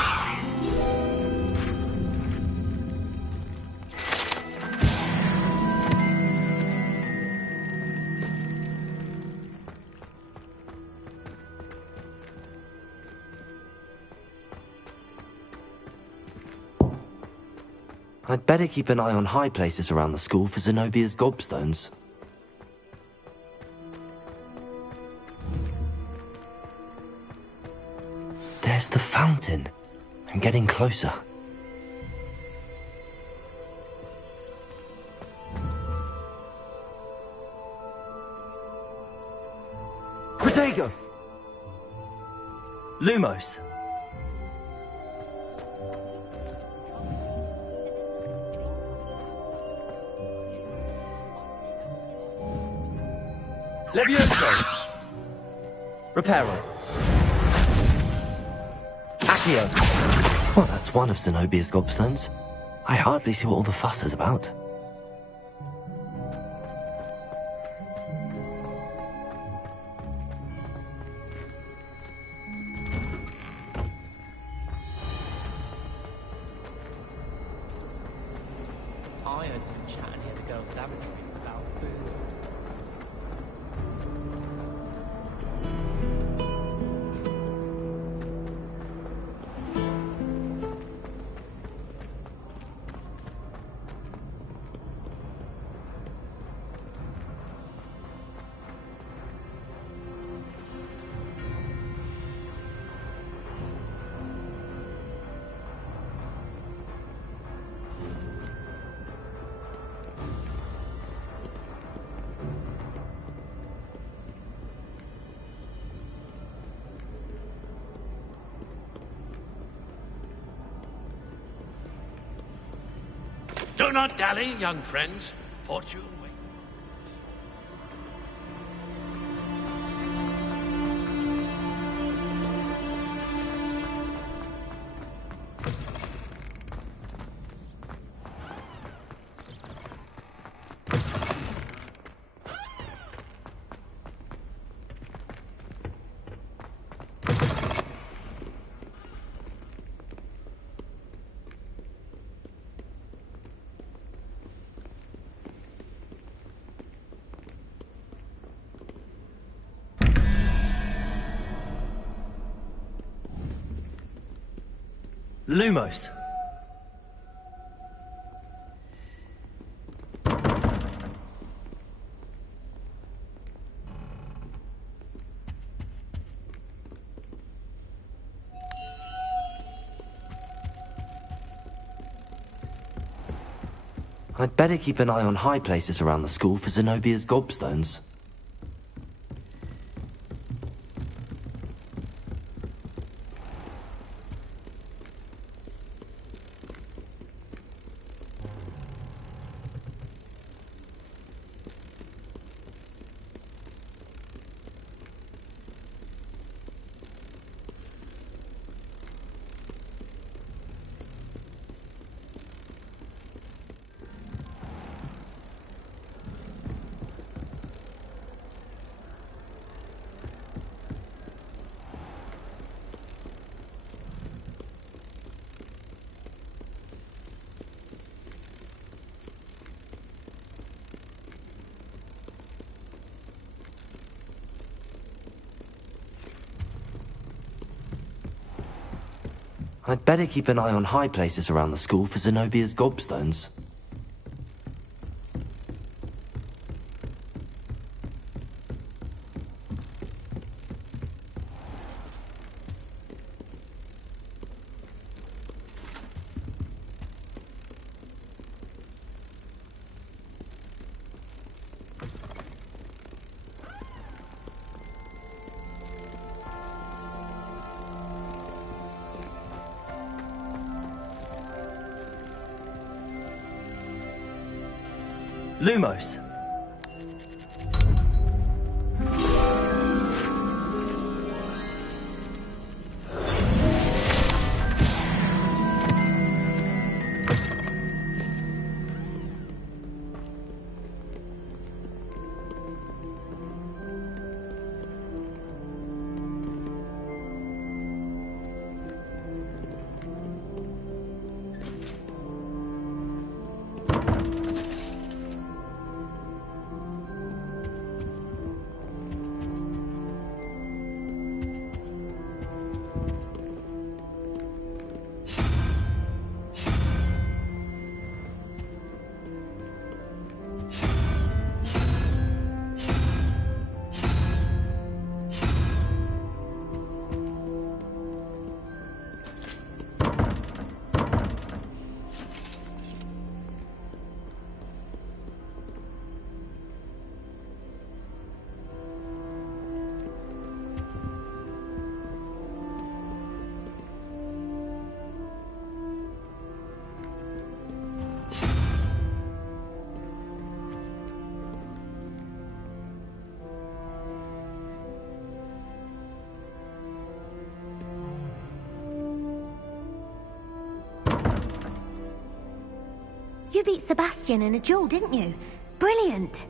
I'd better keep an eye on high places around the school for Zenobia's gobstones. There's the fountain. I'm getting closer. Protego! Lumos! Levioso! Reparo! Accio! Well, that's one of Zenobia's gobstones. I hardly see what all the fuss is about. I heard some chatting in the girls' lavatory about booze. Do not dally, young friends. Fortune waits. Lumos. I'd better keep an eye on high places around the school for Zenobia's gobstones. I'd better keep an eye on high places around the school for Zenobia's gobstones. Lumos. You beat Sebastian in a duel, didn't you? Brilliant!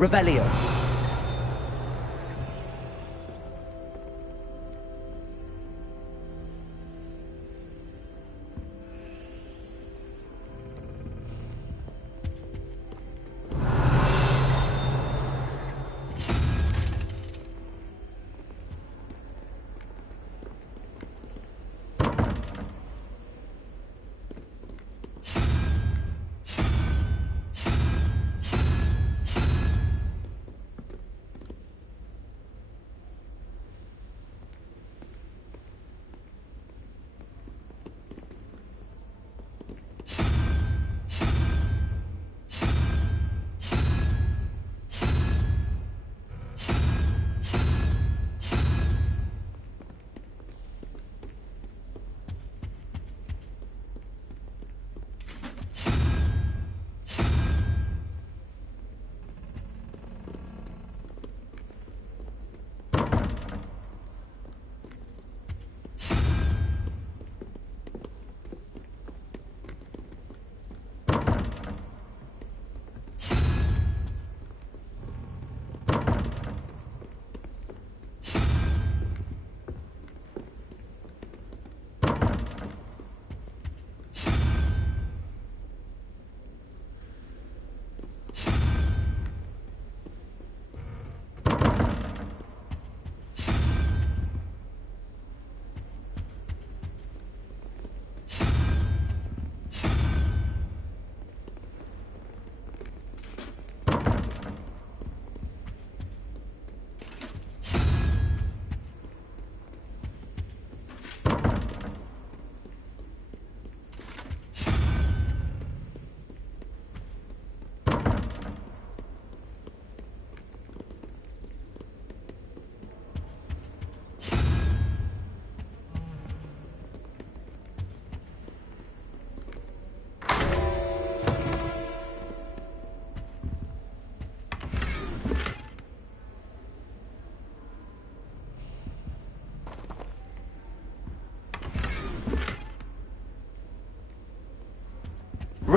Revelio.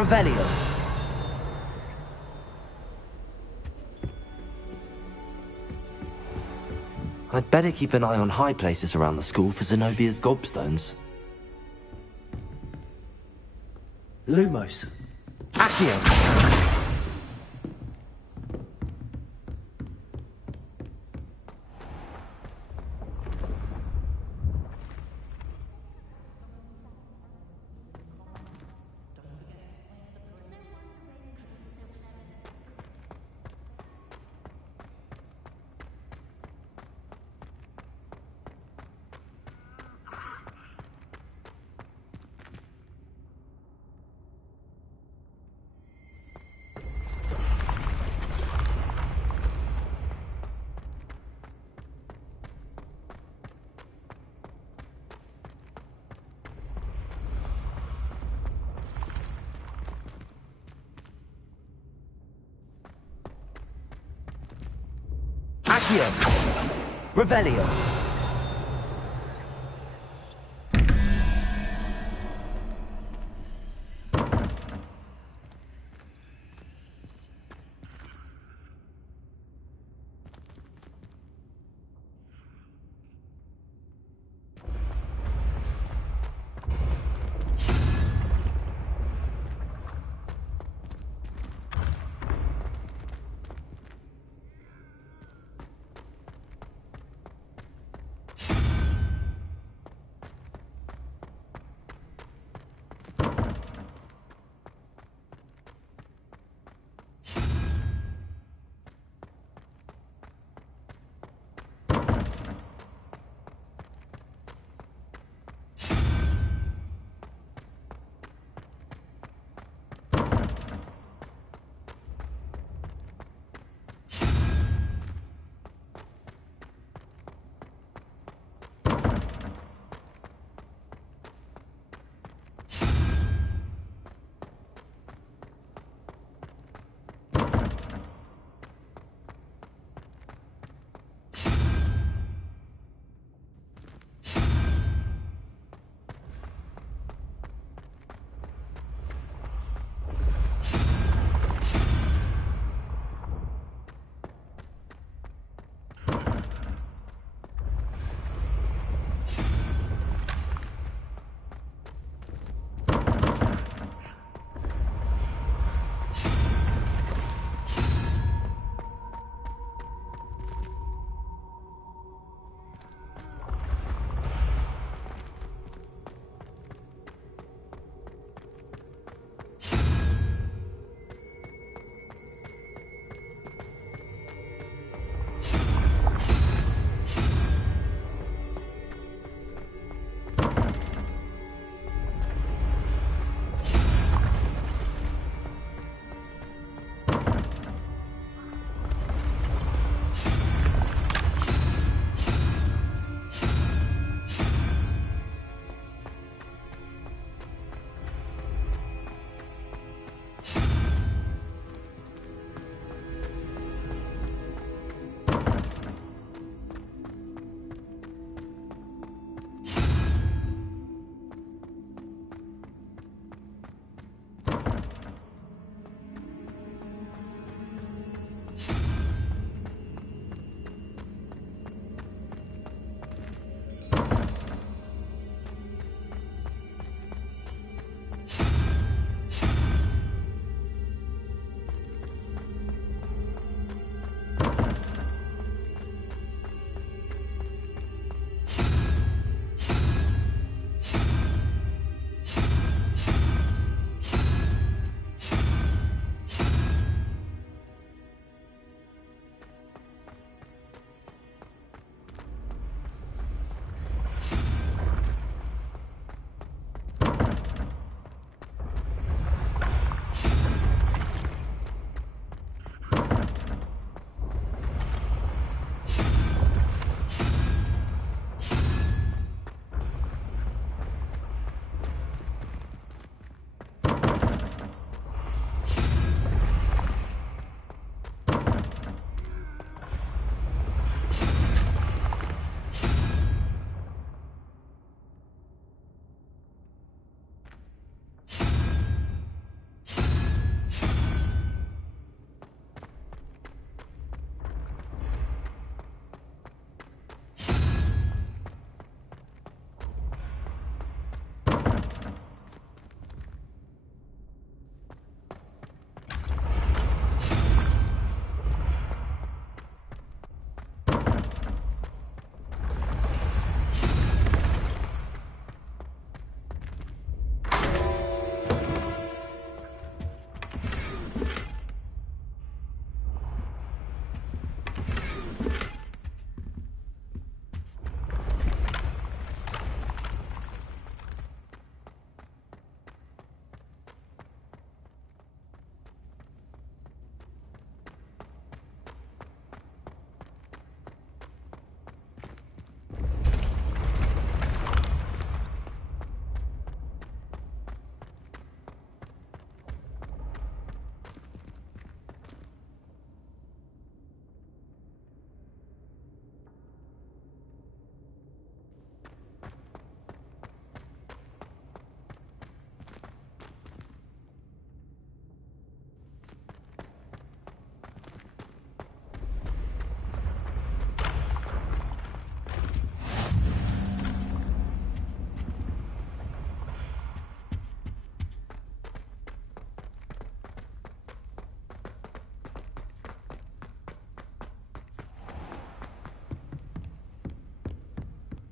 Revelio. I'd better keep an eye on high places around the school for Zenobia's gobstones. Lumos. Accio. Accio. Revelio.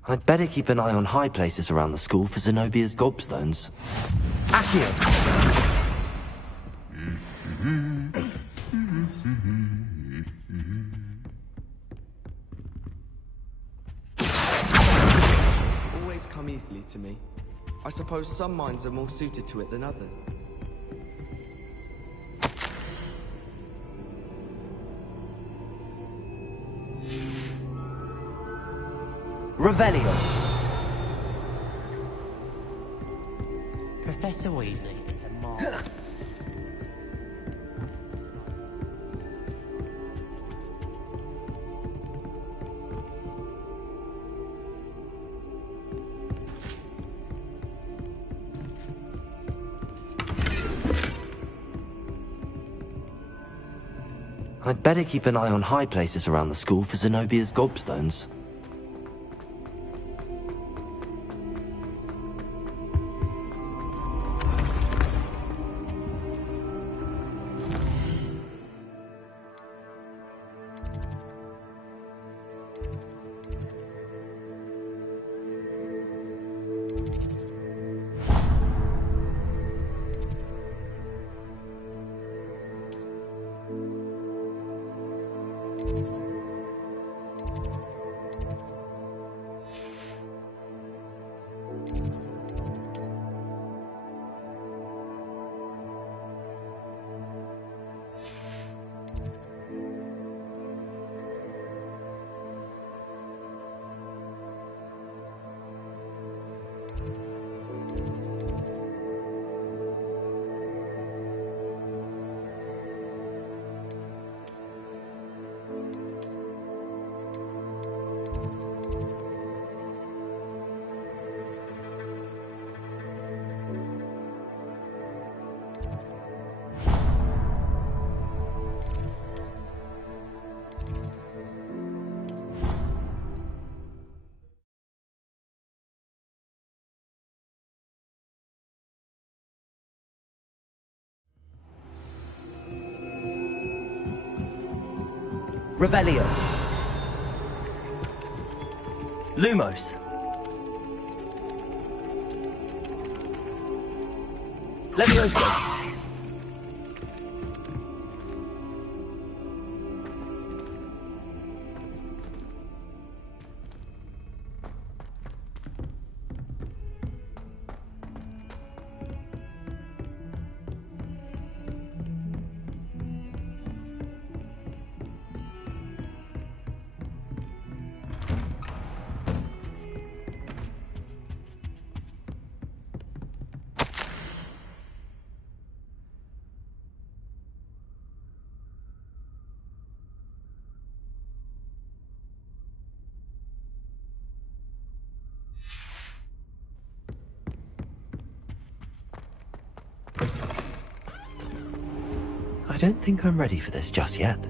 I'd better keep an eye on high places around the school for Zenobia's gobstones. Accio! Always come easily to me. I suppose some minds are more suited to it than others. Revelio. Professor Weasley is a marvel. I'd better keep an eye on high places around the school for Zenobia's gobstones. Revelio. Lumos. Levioso. I don't think I'm ready for this just yet.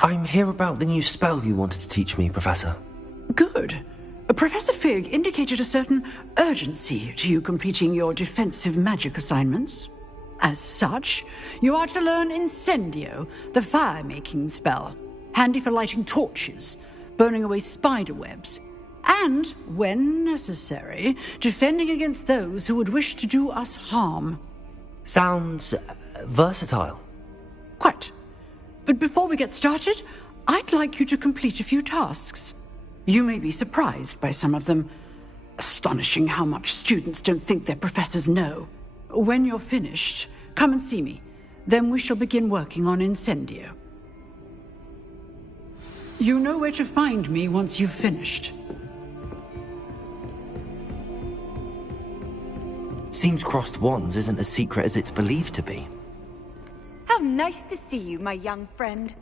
I'm here about the new spell you wanted to teach me, Professor. Good. Professor Fig indicated a certain urgency to you completing your defensive magic assignments. As such, you are to learn Incendio, the fire-making spell, handy for lighting torches, burning away spider webs, and, when necessary, defending against those who would wish to do us harm. Sounds versatile. Quite. But before we get started, I'd like you to complete a few tasks. You may be surprised by some of them. Astonishing how much students don't think their professors know. When you're finished, come and see me. Then we shall begin working on Incendio. You know where to find me once you've finished. Seems crossed wands isn't as secret as it's believed to be. How nice to see you, my young friend.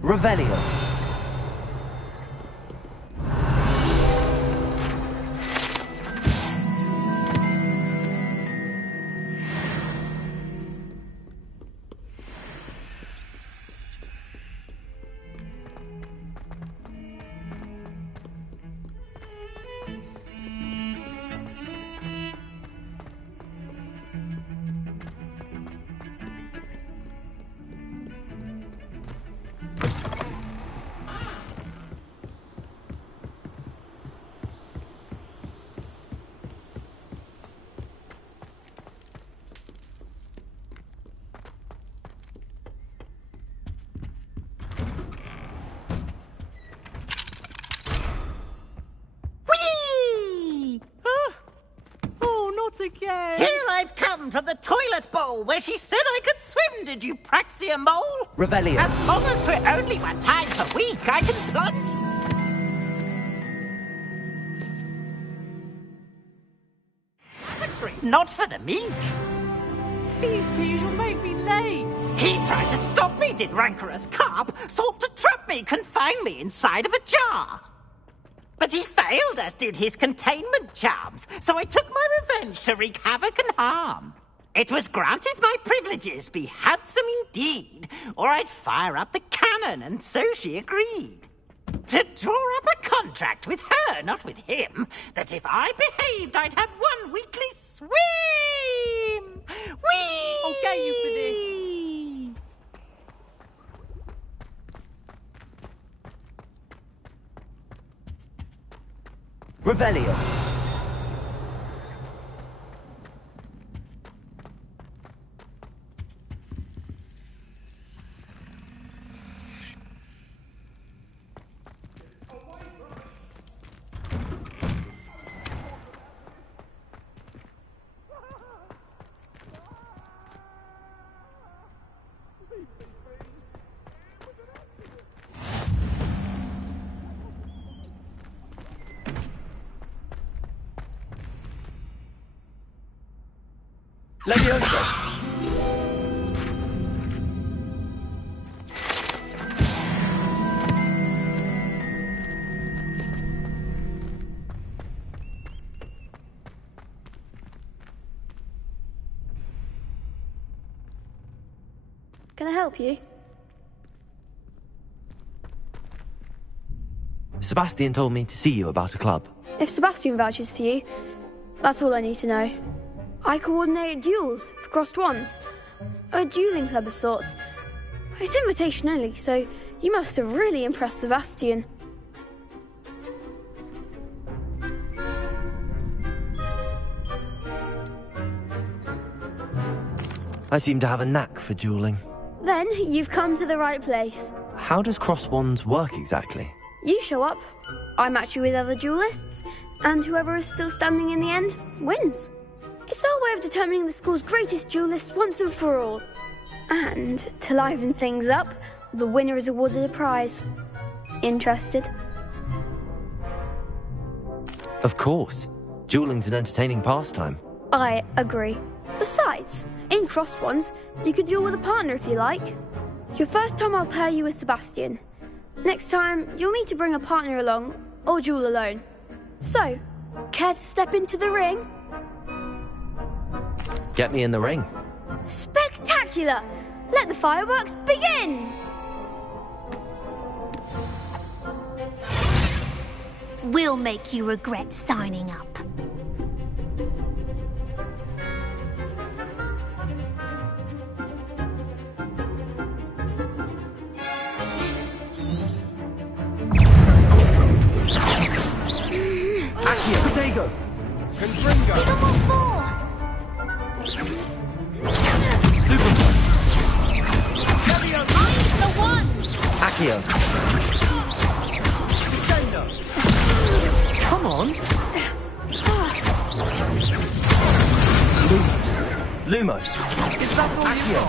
Revelio. Again. Here I've come from the toilet bowl where she said I could swim, did you Praxia mole? Revelio. As long as we're only one time per week, I can plunge. Not for the meek. Please, you'll make me late. He tried to stop me, did rancorous carp, sought to trap me, confine me inside of a jar. But he failed, as did his containment charms, so I took my revenge to wreak havoc and harm. It was granted my privileges be handsome indeed, or I'd fire up the cannon, and so she agreed. To draw up a contract with her, not with him, that if I behaved, I'd have one weekly swim! Whee! I'll get you for this. Revelio. Leviosa! Can I help you? Sebastian told me to see you about a club. If Sebastian vouches for you, that's all I need to know. I coordinate duels for crossed wands. A dueling club of sorts. It's invitation only, so you must have really impressed Sebastian. I seem to have a knack for dueling. Then you've come to the right place. How does cross wands work exactly? You show up, I match you with other duelists, and whoever is still standing in the end wins. It's our way of determining the school's greatest duelist once and for all. And, to liven things up, the winner is awarded a prize. Interested? Of course. Dueling's an entertaining pastime. I agree. Besides, in Crossed Ones, you could duel with a partner if you like. Your first time I'll pair you with Sebastian. Next time, you'll need to bring a partner along, or duel alone. So, care to step into the ring? Get me in the ring. Spectacular! Let the fireworks begin! We'll make you regret signing up. Accio, Protego! Confringo! I'm the one! Accio! Come on! Lumos! Is that all you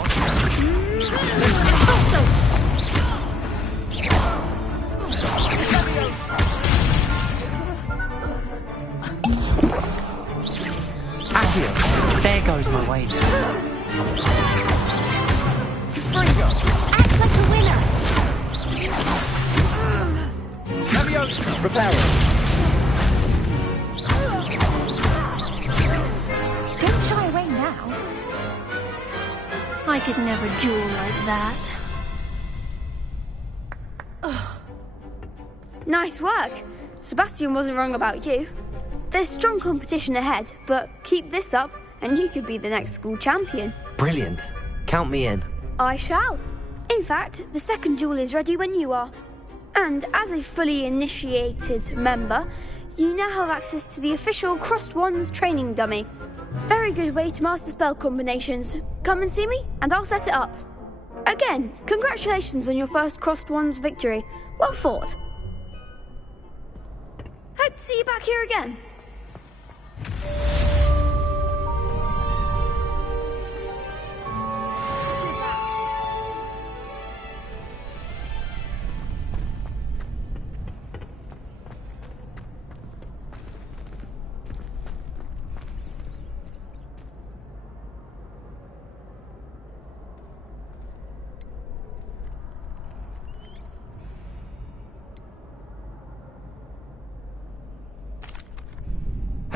Accio! There goes my weight. Act like a winner! Leviosa! Reparo! Don't shy away now. I could never duel like that. Nice work. Sebastian wasn't wrong about you. There's strong competition ahead, but keep this up and you could be the next school champion. Brilliant. Count me in. I shall. In fact, the second duel is ready when you are. And as a fully initiated member, you now have access to the official Crossed Ones training dummy. Very good way to master spell combinations. Come and see me, and I'll set it up. Again, congratulations on your first Crossed Ones victory. Well fought. Hope to see you back here again.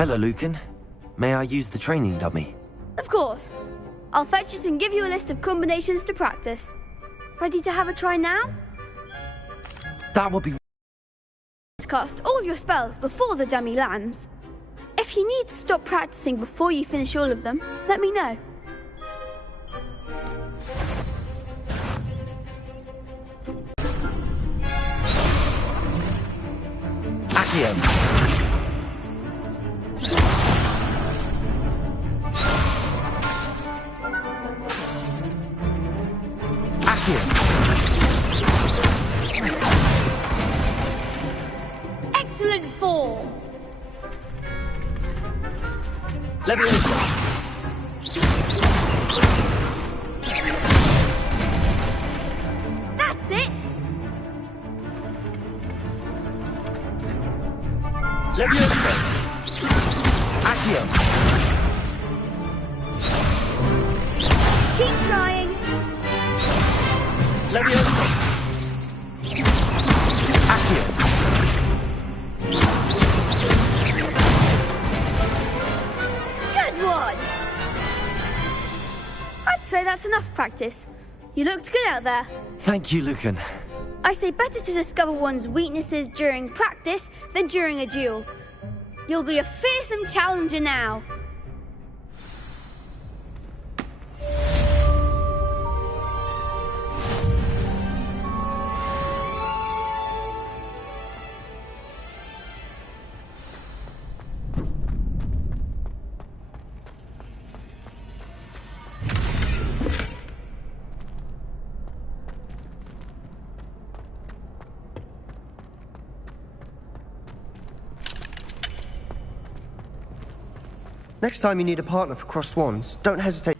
Hello, Lucan. May I use the training dummy? Of course. I'll fetch it and give you a list of combinations to practice. Ready to have a try now? That would be... To cast all your spells before the dummy lands. If you need to stop practicing before you finish all of them, let me know. Accio! Excellent form. Leviosa! That's it! Leviosa! Accio! Keep trying. Leviosa! Accio! Good one! I'd say that's enough practice. You looked good out there. Thank you, Lucan. I say better to discover one's weaknesses during practice than during a duel. You'll be a fearsome challenger now. Next time you need a partner for Crossed Ones, don't hesitate.